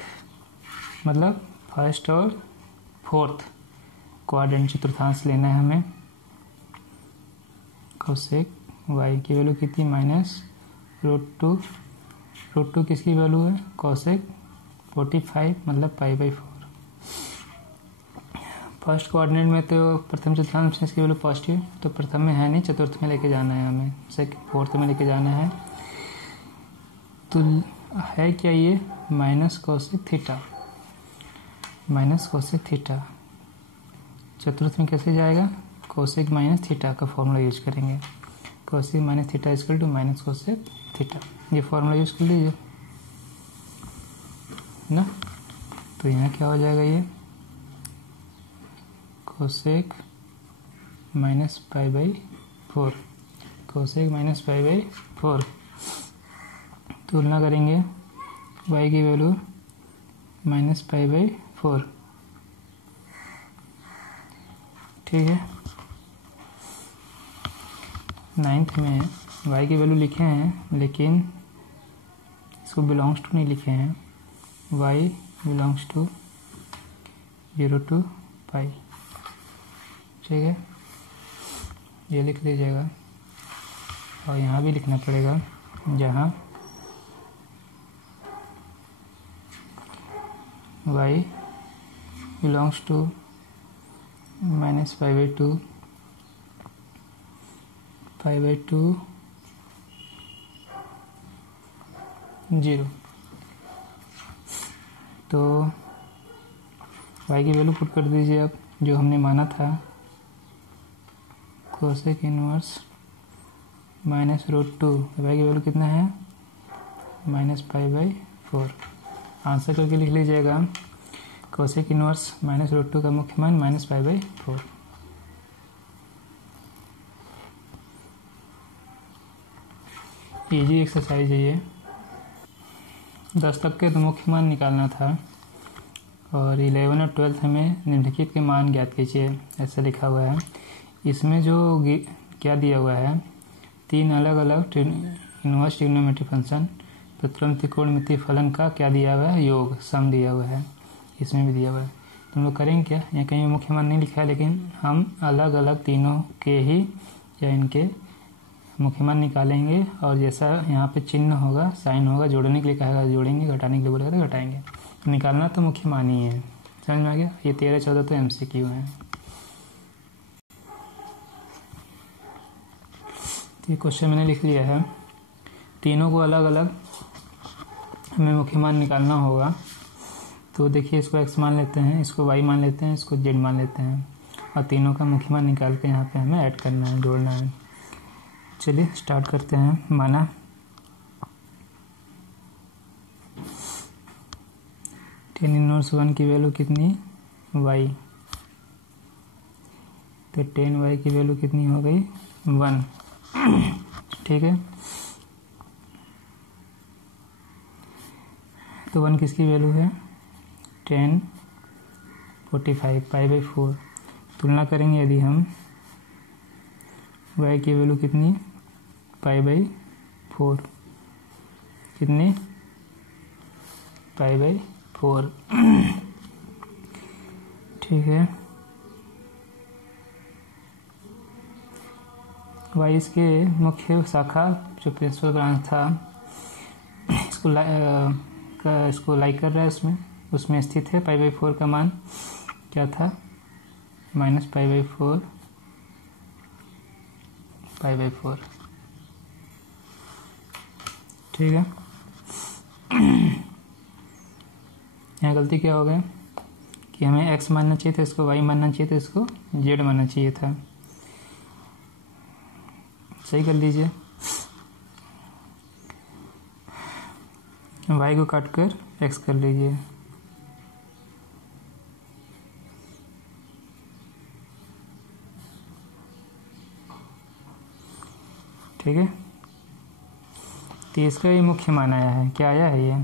मतलब फर्स्ट और फोर्थ क्वाड्रेंट चतुर्थांश लेना है हमें। कोसेक y की वैल्यू कितनी? -√2 किसकी वैल्यू है? कोसेक 45 मतलब π/4। फर्स्ट कोऑर्डिनेट में तो प्रथम चतुर्थांश में इसकी वैल्यू पॉजिटिव, तो प्रथम में है नहीं, चतुर्थ में लेके जाना है हमें, फोर्थ में लेके जाना है। तो है क्या ये? Minus cosec theta. चतुर्थ में कैसे जाएगा? कोसेक माइनस थीटा का फॉर्मूला यूज करेंगे। Cosec minus theta equal to minus cosec theta, ये फॉर्मूला यूज कर लीजिए ना। तो यहाँ क्या हो जाएगा? ये कोसेक माइनस π/4, कोसेक माइनस π/4। तुलना करेंगे y की वैल्यू -π/4। ठीक है, 9th में y की वैल्यू लिखे हैं लेकिन इसको बिलोंग्स टू नहीं लिखे हैं। y belongs to 0 to π। ठीक है, ये लिख लीजिएगा। और यहाँ भी लिखना पड़ेगा, जहाँ y बिलोंग्स टू -π/2 0। तो y की वैल्यू पुट कर दीजिए अब, जो हमने माना था। कोसेक इनवर्स -√2, y की वैल्यू कितना है? -π/4। आंसर करके लिख लीजिएगा, कोसेक इनवर्स -√2 का मुख्य मान -π/4। इजी एक्सरसाइज है ये। 10 तक के तो मुख्य मान निकालना था, और 11 और 12 हमें निम्नलिखित के मान ज्ञात कीजिए, ऐसा लिखा हुआ है। इसमें जो क्या दिया हुआ है, 3 अलग अलग इनवर्स ट्रिग्नोमेट्री फंक्शन प्रतिलोम त्रिकोणमितीय फलन का क्या दिया हुआ है? योग, सम दिया हुआ है। इसमें भी दिया हुआ है। तो हम लोग करेंगे क्या, यहाँ कहीं मुख्य मान नहीं लिखा है, लेकिन हम अलग अलग तीनों के ही या इनके मुख्य मान निकालेंगे, और जैसा यहाँ पे चिन्ह होगा, साइन होगा, जोड़ने के लिए कहेगा जोड़ेंगे, घटाने के लिए बोलेगा तो घटाएंगे। तो निकालना तो मुख्य मान ही है। समझ में आ गया? ये 13-14 तो MCQ है। तो ये क्वेश्चन मैंने लिख लिया है। तीनों को अलग अलग हमें मुख्य मान निकालना होगा। तो देखिए, इसको x मान लेते हैं, इसको y मान लेते हैं, इसको z मान लेते हैं, और तीनों का मुख्य मान निकाल के यहाँ पे हमें ऐड करना है, जोड़ना है। चलिए स्टार्ट करते हैं। माना tan इनवर्स 1 की वैल्यू कितनी? y। तो tan y की वैल्यू कितनी हो गई? 1। ठीक है, तो 1 किसकी वैल्यू है? tan 45 π/4। तुलना करेंगे यदि हम, y की वैल्यू कितनी? π/4। कितनी? π/4। ठीक है, y इसके मुख्य शाखा जो प्रिंसिपल ब्रांच था, इसको लाइक कर रहा है, उसमें स्थित है। π/4 का मान क्या था? -π/4 π/4। ठीक है, यहाँ गलती क्या हो गई कि हमें x मानना चाहिए था, इसको y मानना चाहिए था, इसको z मानना चाहिए था। सही कर लीजिए। y को काट कर x कर लीजिए। ठीक है। तो इसका ये मुख्य मान आया है, क्या आया है ये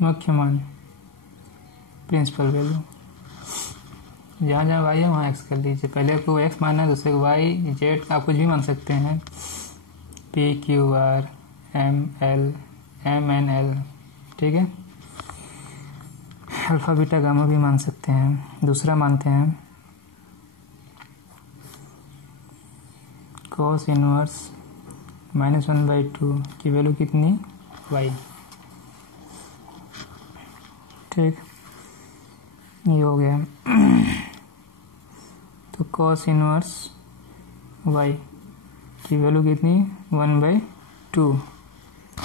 मुख्य मान, प्रिंसिपल वैल्यू। जहाँ जहाँ वाई है वहाँ एक्स कर लीजिए, पहले को एक्स मानना है, दूसरे को वाई, जेड आप कुछ भी मान सकते हैं, P Q R M L M N L, ठीक है। अल्फा बीटा गामा भी मान सकते हैं। दूसरा मानते हैं कॉस इनवर्स -1/2 की वैल्यू कितनी, वाई, ठीक, ये हो गया। तो कॉस इनवर्स वाई की वैल्यू कितनी, 1/2,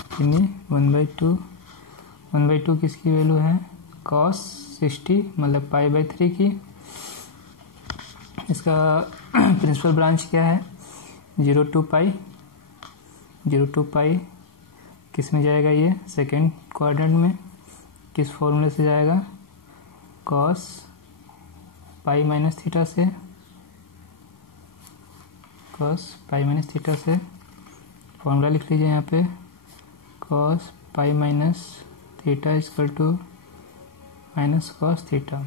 कितनी 1/2, 1/2 किसकी वैल्यू है, कॉस 60 मतलब π/3 की। इसका प्रिंसिपल ब्रांच क्या है, 0 to π, 0 to π किस में जाएगा, ये सेकेंड क्वाड्रेंट में, किस फॉर्मूले से जाएगा, कॉस π - थीटा से, कॉस π - थीटा से। फॉर्मूला लिख लीजिए यहाँ पे, cos π - theta equal to minus cos theta.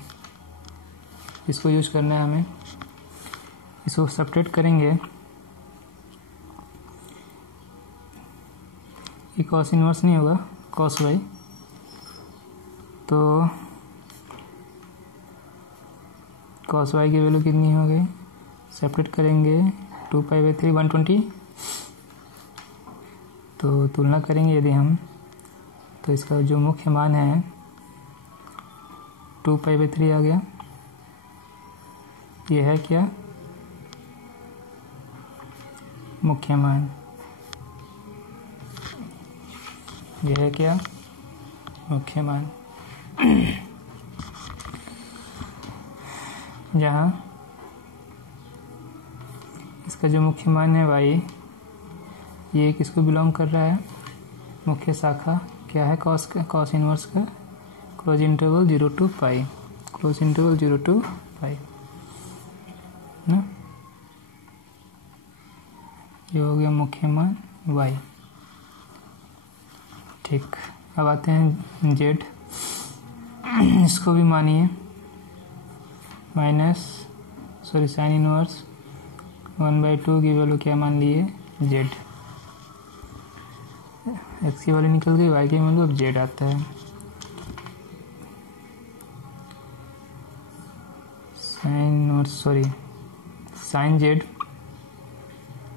इसको यूज करना है हमें, इसको सब्ट्रैक्ट करेंगे, ये कॉस इनवर्स नहीं होगा, कॉस वाई, तो कॉस वाई की वैल्यू कितनी हो गई, सेपरेट करेंगे 2π/3 120, तो तुलना करेंगे यदि हम, तो इसका जो मुख्य मान है 2π/3 आ गया। ये है क्या, मुख्य मान, यह है क्या, मुख्य मान। जहाँ इसका जो मुख्य मान है वाई, ये किसको बिलोंग कर रहा है, मुख्य शाखा क्या है, कॉस इनवर्स का, close interval 0 to π, close interval 0 to π ना, ये हो गया मुख्य मान y, ठीक। अब आते हैं z, इसको भी मानिए साइन इनवर्स 1/2 की वैल्यू क्या मान लिए, z, x की वैल्यू निकल गई, y की वैल्यू अब z आता है। साइन z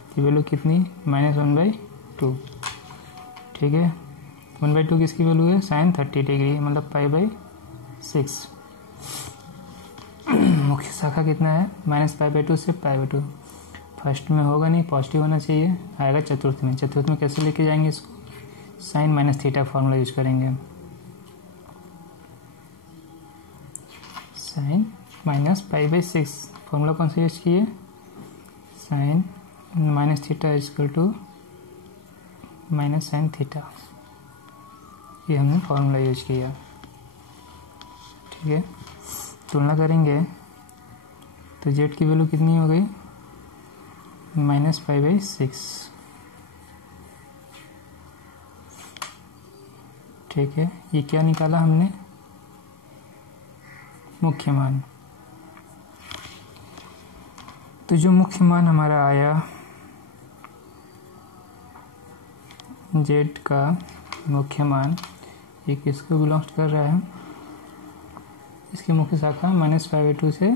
की वैल्यू कितनी, -1/2, ठीक है। 1/2 किसकी वैल्यू है, साइन 30 डिग्री मतलब π/6। मुख्य शाखा कितना है, -π/2 से π/2। फर्स्ट में होगा नहीं, पॉजिटिव होना चाहिए, आएगा चतुर्थ में। चतुर्थ में कैसे लेके जाएंगे इसको, साइन - थीटा फॉर्मूला यूज करेंगे, साइन -π/6 फॉर्मूला कौन सा यूज किए, साइन -थीटा इक्वल टू -sin थीटा, ये हमने फॉर्मूला यूज किया, ठीक है। तुलना करेंगे तो z की वैल्यू कितनी हो गई, -π/6, ठीक है। ये क्या निकाला हमने, मुख्य मान। तो जो मुख्य मान हमारा आया z का मुख्य मान, ये किसको बिलोंग कर रहा है, इसकी मुख्य शाखा -π/2 से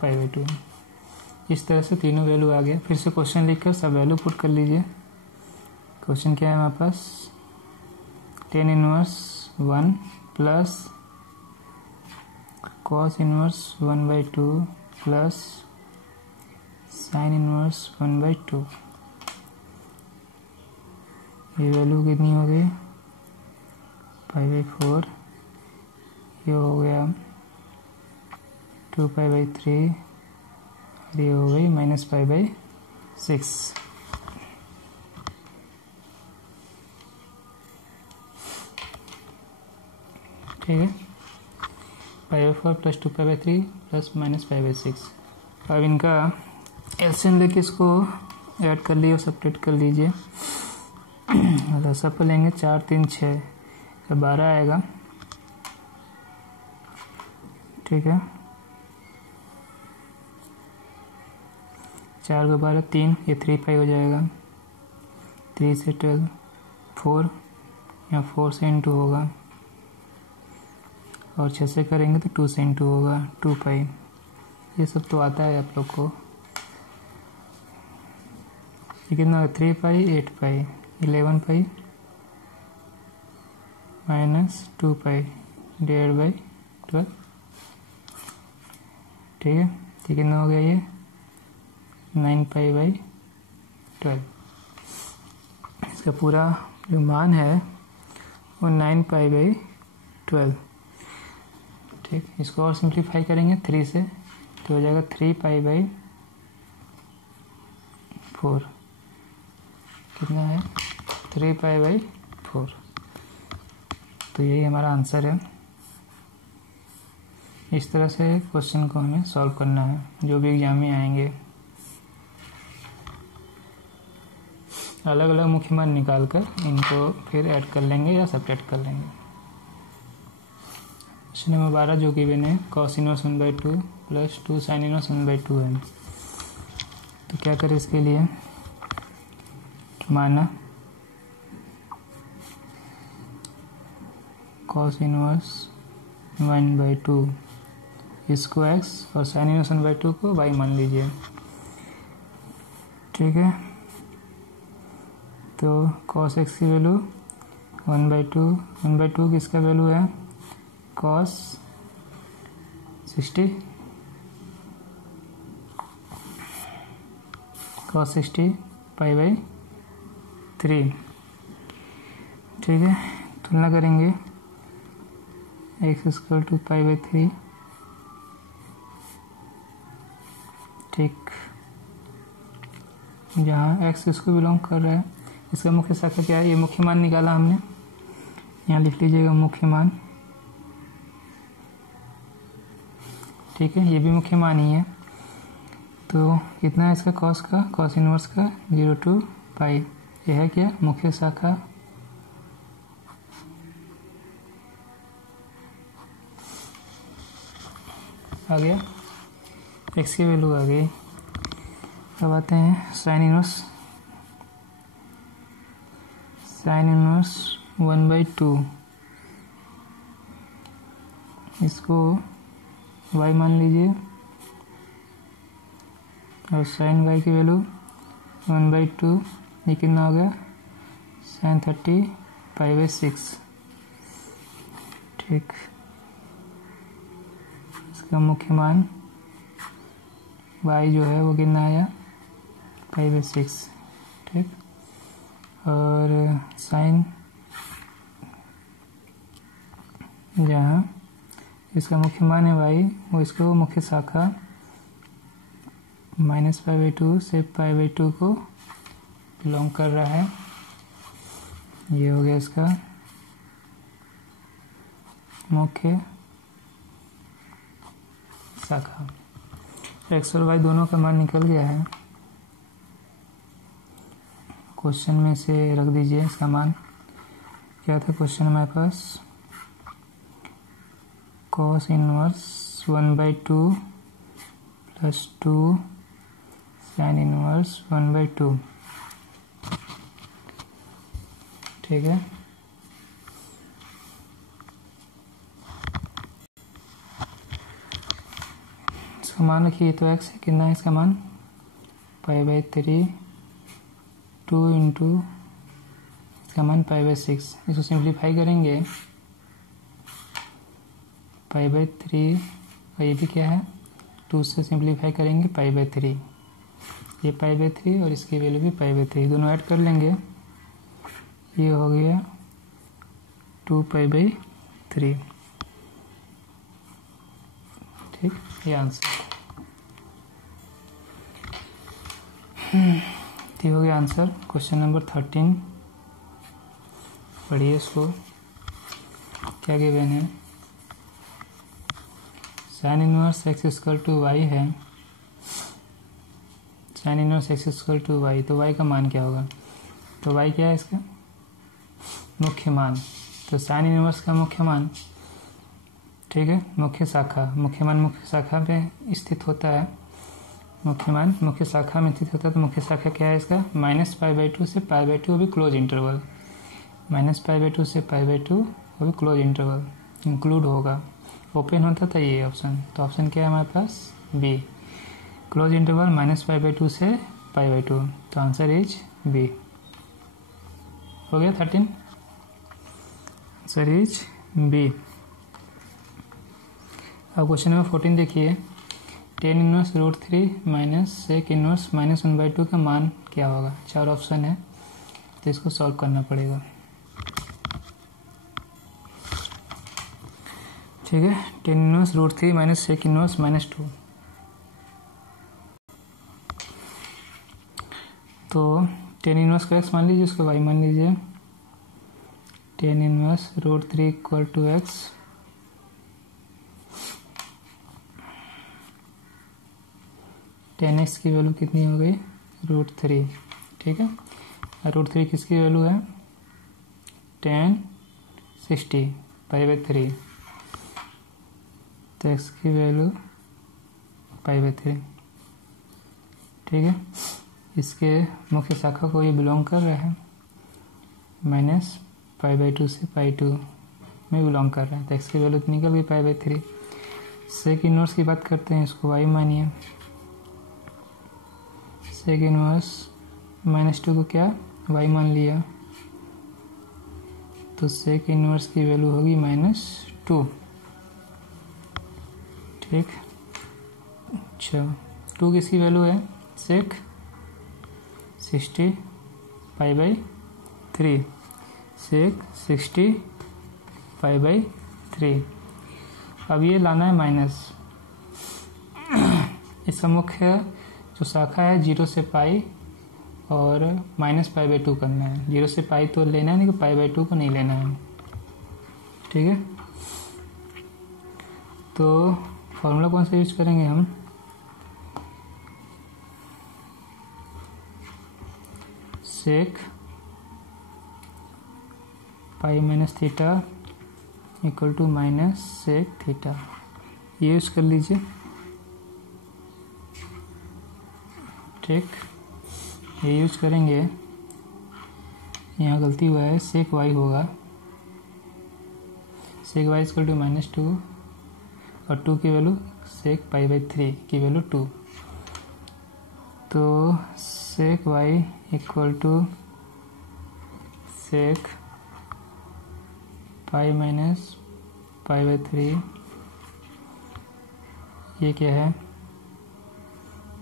π/2। इस तरह से तीनों वैल्यू आ गया। फिर से क्वेश्चन लिखकर सब वैल्यू पुट कर लीजिए। क्वेश्चन क्या है हमारे पास, tan inverse 1 plus cos inverse 1/2 plus sign inverse 1/2, ये वैल्यू कितनी हो गई, π/4, ये हो गया 2π/3, और ये हो गई -π/6। ठीक है, π/4 प्लस 2π/3 प्लस -π/6। अब इनका एलसीएम लेके इसको ऐड कर लिए और सब्ट्रैक्ट कर लीजिए। सब लेंगे 4 3 6 तो 12 आएगा। ठीक है, 4 को 12 3, ये 3 5 हो जाएगा। 3 से 12 4, या 4 से इंटू होगा, और 6 से करेंगे तो 2 से इंटू होगा 2 पाई। ये सब तो आता है आप लोग को। ये कितना होगा 3 पाई 8 पाई 11 pi minus 2 pi divide by 12। ठीक है, तो कितना हो गया ये 9 पाई बाई 12। इसका पूरा जो मान है वो 9 पाई बाई 12। ठीक, इसको और सिंप्लीफाई करेंगे 3 से तो हो जाएगा 3 पाई बाई 4। कितना है 3 पाई बाई 4। तो यही हमारा आंसर है। इस तरह से क्वेश्चन को हमें सॉल्व करना है जो भी एग्जाम में आएंगे। अलग अलग मुख्य मान निकाल कर इनको फिर ऐड कर लेंगे या सब्ट्रैक्ट कर लेंगे। क्वेश्चन नंबर 12 जो कि है cos inverse 1/2 plus 2 sin inverse 1/2 है। तो क्या करें इसके लिए, माना cos इनवर्स 1/2 इसको x और sin इनवर्स 1/2 को y मान लीजिए। ठीक है, तो cos x की वैल्यू 1/2 किसका वैल्यू है cos 60 पाई बाई 3। ठीक है, तुलना करेंगे x = पाई बाई 3। ठीक, जहाँ x इसको बिलोंग कर रहा है, इसका मुख्य शाखा क्या है, ये मुख्य मान निकाला हमने, यहाँ लिख लीजिएगा मुख्य मान। ठीक है, ये भी मुख्य मान ही है। तो कितना है इसका cos इनवर्स का 0 to पाई। यह है क्या, मुख्य शाखा। आ गया, x की वैल्यू आ गई। अब आते हैं साइन इनवर्स 1/2, इसको y मान लीजिए, और साइन y की वैल्यू 1/2, ये कितना हो गया sin 30 पाई बाई 6। ठीक, इसका मुख्य मान y जो है वो कितना आया पाई बाई 6। ठीक, और साइन जहाँ इसका मुख्य मान है y, वो इसको मुख्य शाखा -π/2 से π/2 को बिलोंग कर रहा है। ये हो गया इसका मुख्य शाखा। x और y दोनों का मान निकल गया है। क्वेश्चन में से रख दीजिए इसका मान। क्या था क्वेश्चन हमारे पास, cos inverse 1/2 plus 2 sin inverse 1/2। ठीक है, इसका मान रखिए। तो x है, कितना है इसका मान π/3, 2 इंटू इसका मान π/6। इसको सिंप्लीफाई करेंगे π/3, और ये भी क्या है 2 से सिंप्लीफाई करेंगे π/3, ये π/3 और इसकी वैल्यू भी π/3, दोनों ऐड कर लेंगे, ये हो गया 2 π/3। ठीक, ये आंसर। ये हो गया आंसर क्वेश्चन नंबर 13। पढ़िए इसको, क्या गिवन है, साइन इनवर्स x = y है। Sine inverse x equal to y, तो वाई का मान क्या होगा? तो वाई क्या है इसका मुख्य मान, तो साइन इनवर्स का मुख्य मान, ठीक है, मुख्य शाखा, मुख्य मान मुख्य शाखा पे स्थित होता है, मुख्य मान मुख्य शाखा में स्थित होता है। तो मुख्य शाखा क्या है इसका? -π/2 से π/2, वो भी क्लोज इंटरवल, -π/2 से π/2, वो भी क्लोज इंटरवल इंक्लूड होगा। ओपन होता था ये ऑप्शन, तो ऑप्शन क्या है हमारे पास? बी, क्लोज इंटरवल -π/2 से π/2, तो आंसर इज बी। हो गया 13, आंसर इज बी। अब क्वेश्चन नंबर 14 देखिए, tan inverse √3 minus sec inverse -1/2 का मान क्या होगा? 4 ऑप्शन है, तो इसको सॉल्व करना पड़ेगा। ठीक है, tan inverse √3 minus sec inverse -2, तो tan इनवर्स का x मान लीजिए, उसको y मान लीजिए। tan inverse √3 equal to x, tan x की वैल्यू कितनी हो गई? √3, ठीक है। √3 किसकी वैल्यू है? tan 60 π/3, तो x की वैल्यू π/3, ठीक है। इसके मुख्य शाखा को ये बिलोंग कर रहा है, -π/2 से π/2 में बिलोंग कर रहा है, तो x की वैल्यू निकल गई π/3। सेक इनवर्स की बात करते हैं, इसको y मानिए। सेक इनवर्स -2 को क्या y मान लिया, तो सेक इनवर्स की वैल्यू होगी -2, ठीक। अच्छा, 2 किसकी वैल्यू है? सेक 60 π/3, सेक 60 π/3। अब ये लाना है माइनस, इसका मुख्य जो शाखा है 0 से पाई और -π/2 करना है। 0 से पाई तो लेना है, नहीं कि π/2 को नहीं लेना है, ठीक है। तो फॉर्मूला कौन सा यूज करेंगे हम? Sec pi minus theta equal to minus sec theta, ये यूज कर लीजिए, ठीक। ये यूज करेंगे, यहाँ गलती हुआ है, सेक वाई होगा, सेक वाई इक्वल टू -2 और 2 की वैल्यू सेक π/3 की वैल्यू 2, तो sec y equal to sec pi minus π/3, ये क्या है?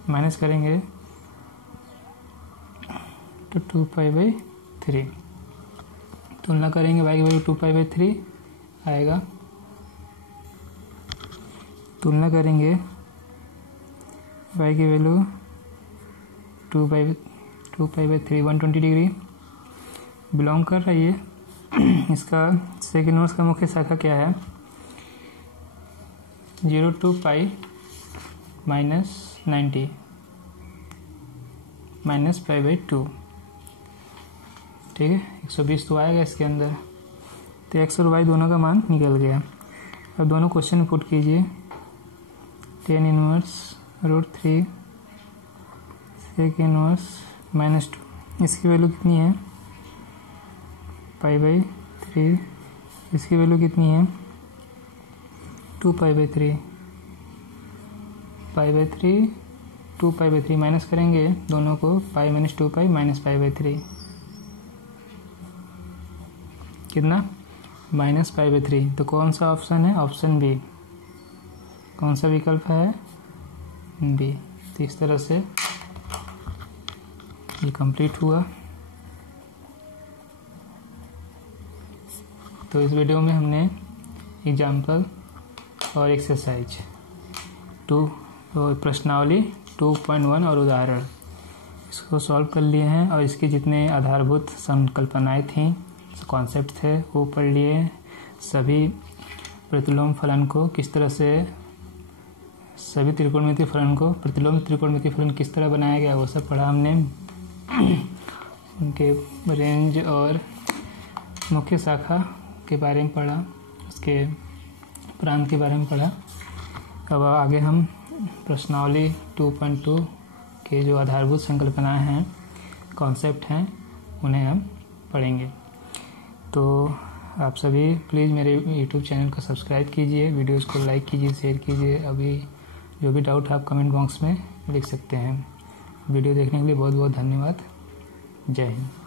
माइनस करेंगे तो 2π/3, तुलना करेंगे y की वैल्यू 2π/3 आएगा, तुलना करेंगे y की वैल्यू 2π/3 120 डिग्री बिलोंग कर रही है। इसका सेक इनवर्स का मुख्य शाखा क्या है? 0 to π -90 -π/2, ठीक है। 120 तो आएगा इसके अंदर, तो x और y दोनों का मान निकल गया। अब दोनों क्वेश्चन पुट कीजिए। tan इनवर्स √3 सेक इनवर्स -2, इसकी वैल्यू कितनी है? π/3, इसकी वैल्यू कितनी है? 2π/3, π/3 2π/3 माइनस करेंगे दोनों को, पाई माइनस 2π -π/3, कितना? -π/3। तो कौन सा ऑप्शन है? Option B. कौन सा विकल्प है? बी। तो इस तरह से ये कंप्लीट हुआ। तो इस वीडियो में हमने एग्जाम्पल और एक्सरसाइज 2 प्रश्नावली 2.1 और उदाहरण इसको सॉल्व कर लिए हैं, और इसके जितने आधारभूत संकल्पनाएं थी, कॉन्सेप्ट थे, वो पढ़ लिए। सभी प्रतिलोम फलन को किस तरह से सभी त्रिकोणमितीय फलन को प्रतिलोम त्रिकोणमितीय फलन किस तरह बनाया गया वो सब पढ़ा हमने। उनके रेंज और मुख्य शाखा के बारे में पढ़ा, उसके प्रांत के बारे में पढ़ा। अब आगे हम प्रश्नावली 2.2 के जो आधारभूत संकल्पनाएं हैं, कॉन्सेप्ट हैं, उन्हें हम पढ़ेंगे। तो आप सभी प्लीज़ मेरे यूट्यूब चैनल को सब्सक्राइब कीजिए, वीडियोज़ को लाइक कीजिए, शेयर कीजिए। अभी जो भी डाउट आप कमेंट बॉक्स में लिख सकते हैं। वीडियो देखने के लिए बहुत बहुत धन्यवाद। जय हिंद।